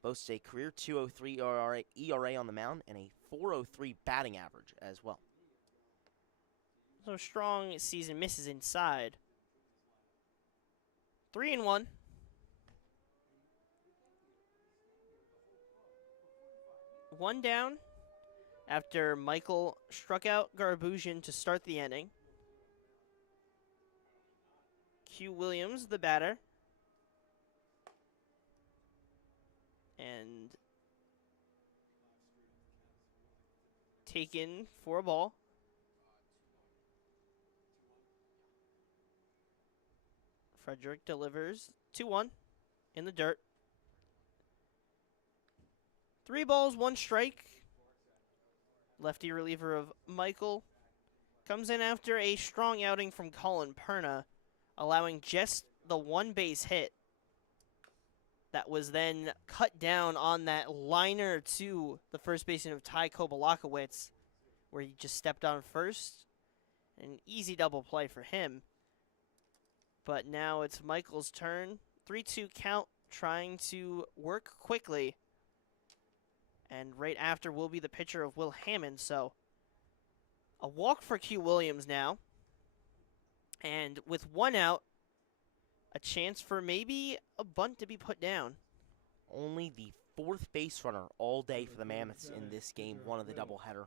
Boasts a career 2.03 ERA on the mound and a 4.03 batting average as well. So strong season, misses inside. 3-1. One down after Michael struck out Garbusian to start the inning. Q Williams, the batter. And taken for a ball. Frederick delivers 2-1 in the dirt. 3 balls, 1 strike. Lefty reliever of Michael comes in after a strong outing from Colin Perna, allowing just the 1 base hit that was then cut down on that liner to the first baseman of Ty Kobalakowicz, where he just stepped on first. An easy double play for him. But now it's Michael's turn. 3-2 count, trying to work quickly. And right after will be the pitcher of Will Hammond. So a walk for Q Williams now. And with 1 out, a chance for maybe a bunt to be put down. Only the 4th base runner all day for the Mammoths in this game 1 of the doubleheader.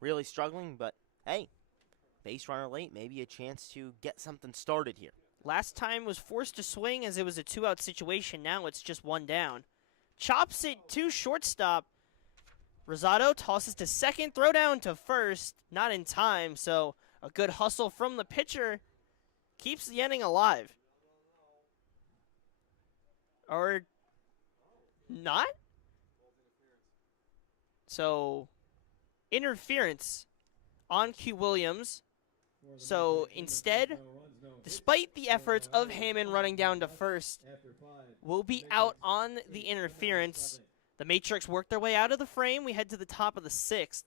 Really struggling, but hey, base runner late, maybe a chance to get something started here. Last time was forced to swing as it was a 2-out situation. Now it's just 1 down. Chops it to shortstop. Rosado tosses to second, throw down to first. Not in time, so a good hustle from the pitcher keeps the inning alive. Or not? So, interference on Q Williams. So, instead, despite the efforts of Hammond running down to first, we'll be out on the interference. The Matrix work their way out of the frame. We head to the top of the 6th.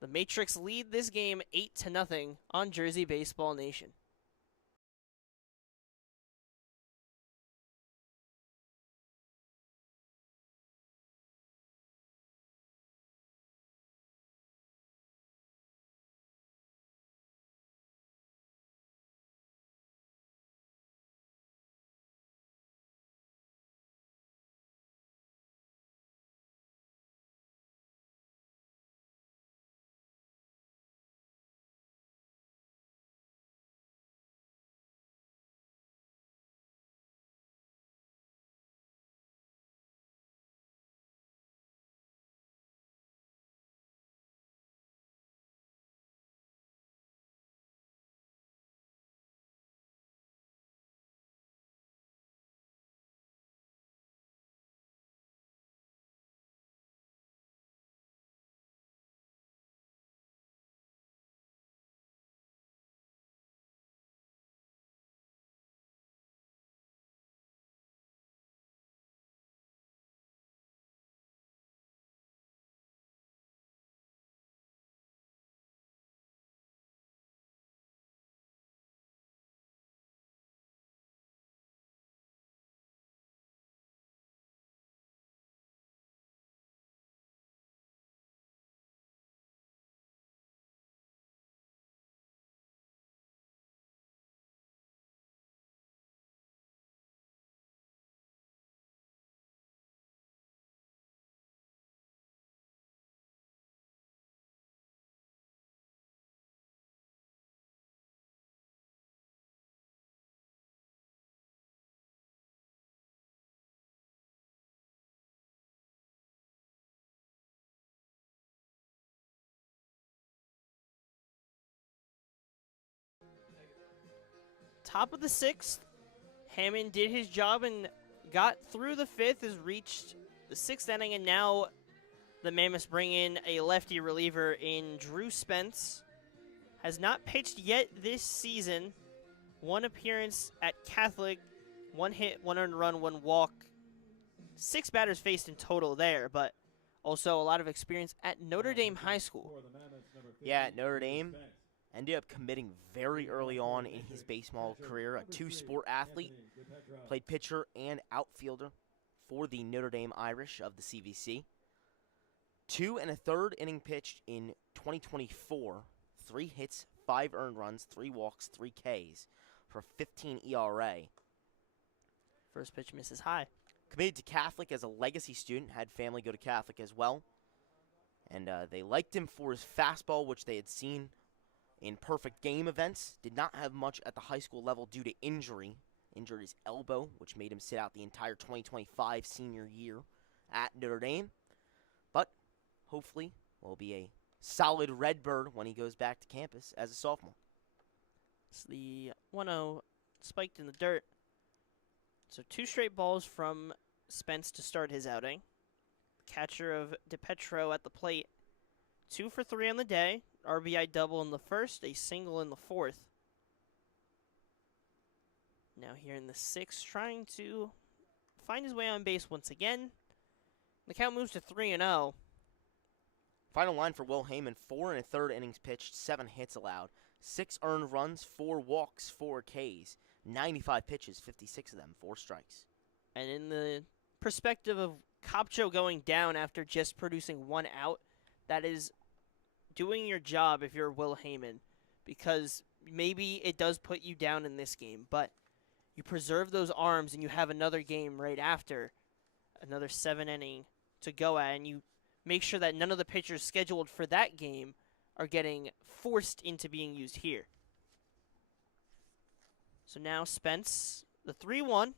The Matrix lead this game 8-0 on Jersey Baseball Nation. Top of the 6th, Hammond did his job and got through the 5th, has reached the 6th inning, and now the Mammoths bring in a lefty reliever in Drew Spence. Has not pitched yet this season. 1 appearance at Catholic, 1 hit, 1 earned run, 1 walk. 6 batters faced in total there, but also a lot of experience at Notre Dame High School. Yeah, at Notre Dame, ended up committing very early on in his baseball career. A 2-sport athlete, played pitcher and outfielder for the Notre Dame Irish of the CVC. 2 1/3 inning pitched in 2024. 3 hits, 5 earned runs, 3 walks, 3 Ks for 15 ERA. First pitch misses high. Committed to Catholic as a legacy student, had family go to Catholic as well. And they liked him for his fastball, which they had seen in perfect game events. Did not have much at the high school level due to injury. Injured his elbow, which made him sit out the entire 2025 senior year at Notre Dame. But hopefully will be a solid Redbird when he goes back to campus as a sophomore. It's the 1-0 spiked in the dirt. So 2 straight balls from Spence to start his outing. Catcher of DePetro at the plate. 2 for 3 on the day. RBI double in the first, a single in the fourth. Now here in the 6th, trying to find his way on base once again. The count moves to 3-0. Final line for Will Heyman, 4 1/3 innings pitched, 7 hits allowed, 6 earned runs, 4 walks, 4 Ks, 95 pitches, 56 of them, 4 strikes. And in the perspective of Kopcho going down after just producing 1 out, that is doing your job if you're Will Heyman, because maybe it does put you down in this game, but you preserve those arms and you have another game right after, another 7 inning to go at, and you make sure that none of the pitchers scheduled for that game are getting forced into being used here. So now Spence, the 3-1,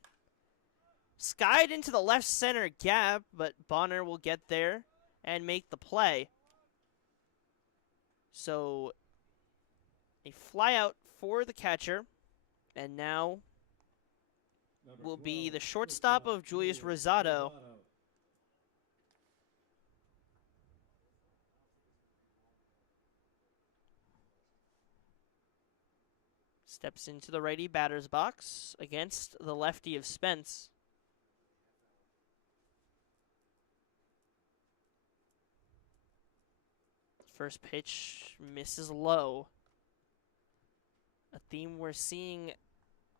skied into the left center gap, but Bonner will get there and make the play. So a fly out for the catcher, and now will be the shortstop of Julius Rosado. Steps into the righty batter's box against the lefty of Spence. First pitch misses low. A theme we're seeing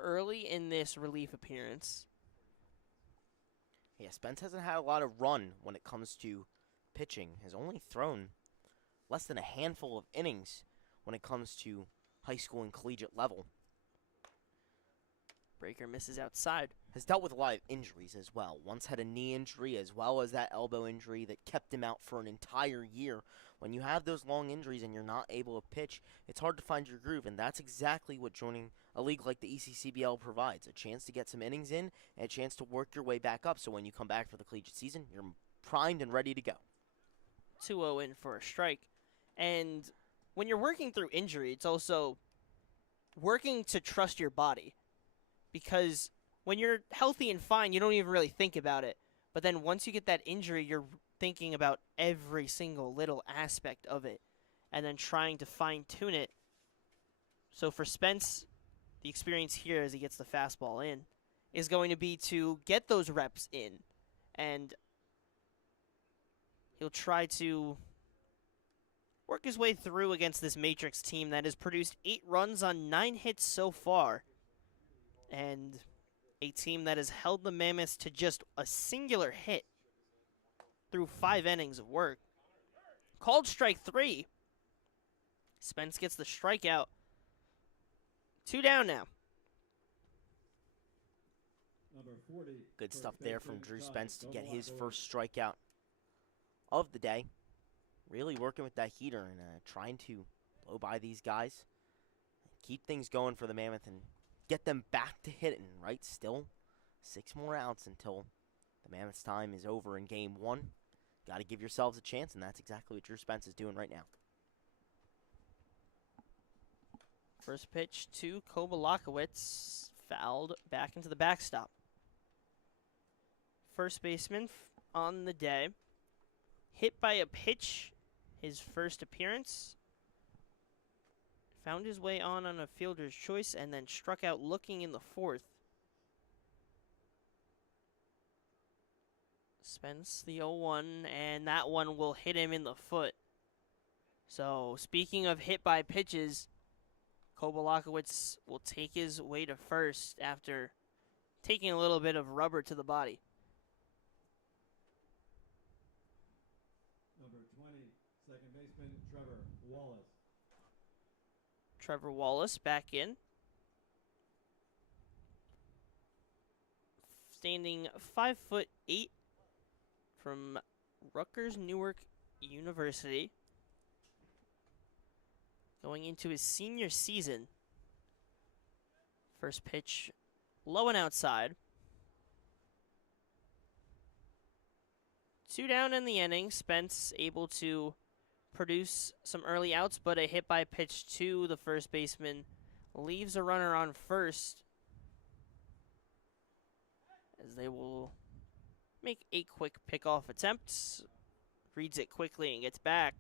early in this relief appearance. Yeah, Spence hasn't had a lot of run when it comes to pitching. Has only thrown less than a handful of innings when it comes to high school and collegiate level. Breaker misses outside. Has dealt with a lot of injuries as well. Once had a knee injury as well as that elbow injury that kept him out for an entire year. When you have those long injuries and you're not able to pitch, it's hard to find your groove, and that's exactly what joining a league like the ECCBL provides. A chance to get some innings in and a chance to work your way back up, so when you come back for the collegiate season, you're primed and ready to go. 2-0 in for a strike. And when you're working through injury, it's also working to trust your body. Because when you're healthy and fine, you don't even really think about it. But then once you get that injury, you're thinking about every single little aspect of it and then trying to fine-tune it. So for Spence, the experience here as he gets the fastball in is going to be to get those reps in. And he'll try to work his way through against this Matrix team that has produced 8 runs on 9 hits so far. And a team that has held the Mammoths to just a singular hit through 5 innings of work. Called strike 3. Spence gets the strikeout. 2 down now. Good stuff there from Drew Spence to get his first strikeout of the day. Really working with that heater and trying to blow by these guys. Keep things going for the Mammoth and get them back to hitting, right? Still 6 more outs until the Mammoth's time is over in game 1. Got to give yourselves a chance, and that's exactly what Drew Spence is doing right now. First pitch to Kobalakowicz, fouled back into the backstop. First baseman on the day, hit by a pitch, his first appearance. Found his way on a fielder's choice and then struck out looking in the fourth. Spence the 0-1, and that one will hit him in the foot. So, speaking of hit by pitches, Kobalakowicz will take his way to first after taking a little bit of rubber to the body. Number 20, second baseman, Trevor Wallace. Trevor Wallace back in. Standing 5'8" from Rutgers Newark University. Going into his senior season. First pitch low and outside. 2 down in the inning. Spence able to produce some early outs, but a hit by pitch to the first baseman leaves a runner on first, as they will make a quick pickoff attempt. Reads it quickly and gets back.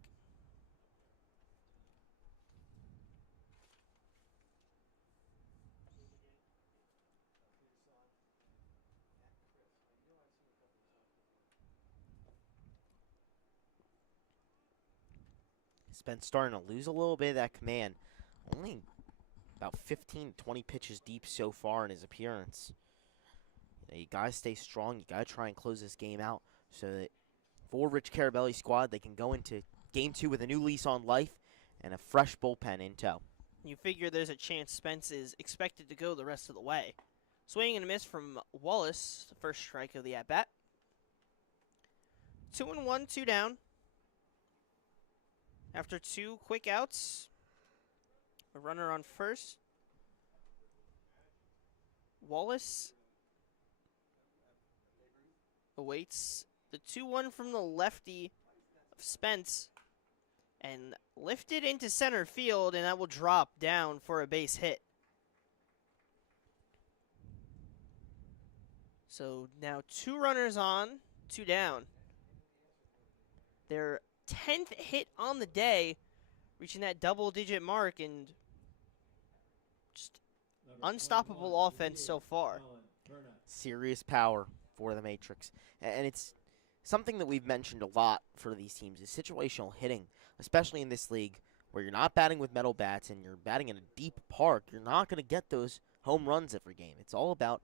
Spence starting to lose a little bit of that command. Only about 15, 20 pitches deep so far in his appearance. You got to stay strong. You got to try and close this game out so that for Rich Carabelli's squad, they can go into Game 2 with a new lease on life and a fresh bullpen in tow. You figure there's a chance Spence is expected to go the rest of the way. Swing and a miss from Wallace, the first strike of the at-bat. 2-1, 2 down. After 2 quick outs, a runner on first. Wallace awaits the 2-1 from the lefty of Spence and lifted into center field, and that will drop down for a base hit. So now 2 runners on, 2 down. Their 10th hit on the day, reaching that double-digit mark, and just unstoppable offense so far. Serious power for the Matrix. And it's something that we've mentioned a lot for these teams is situational hitting, especially in this league where you're not batting with metal bats and you're batting in a deep park. You're not going to get those home runs every game. It's all about,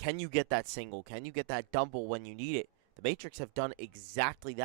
can you get that single? Can you get that double when you need it? The Matrix have done exactly that.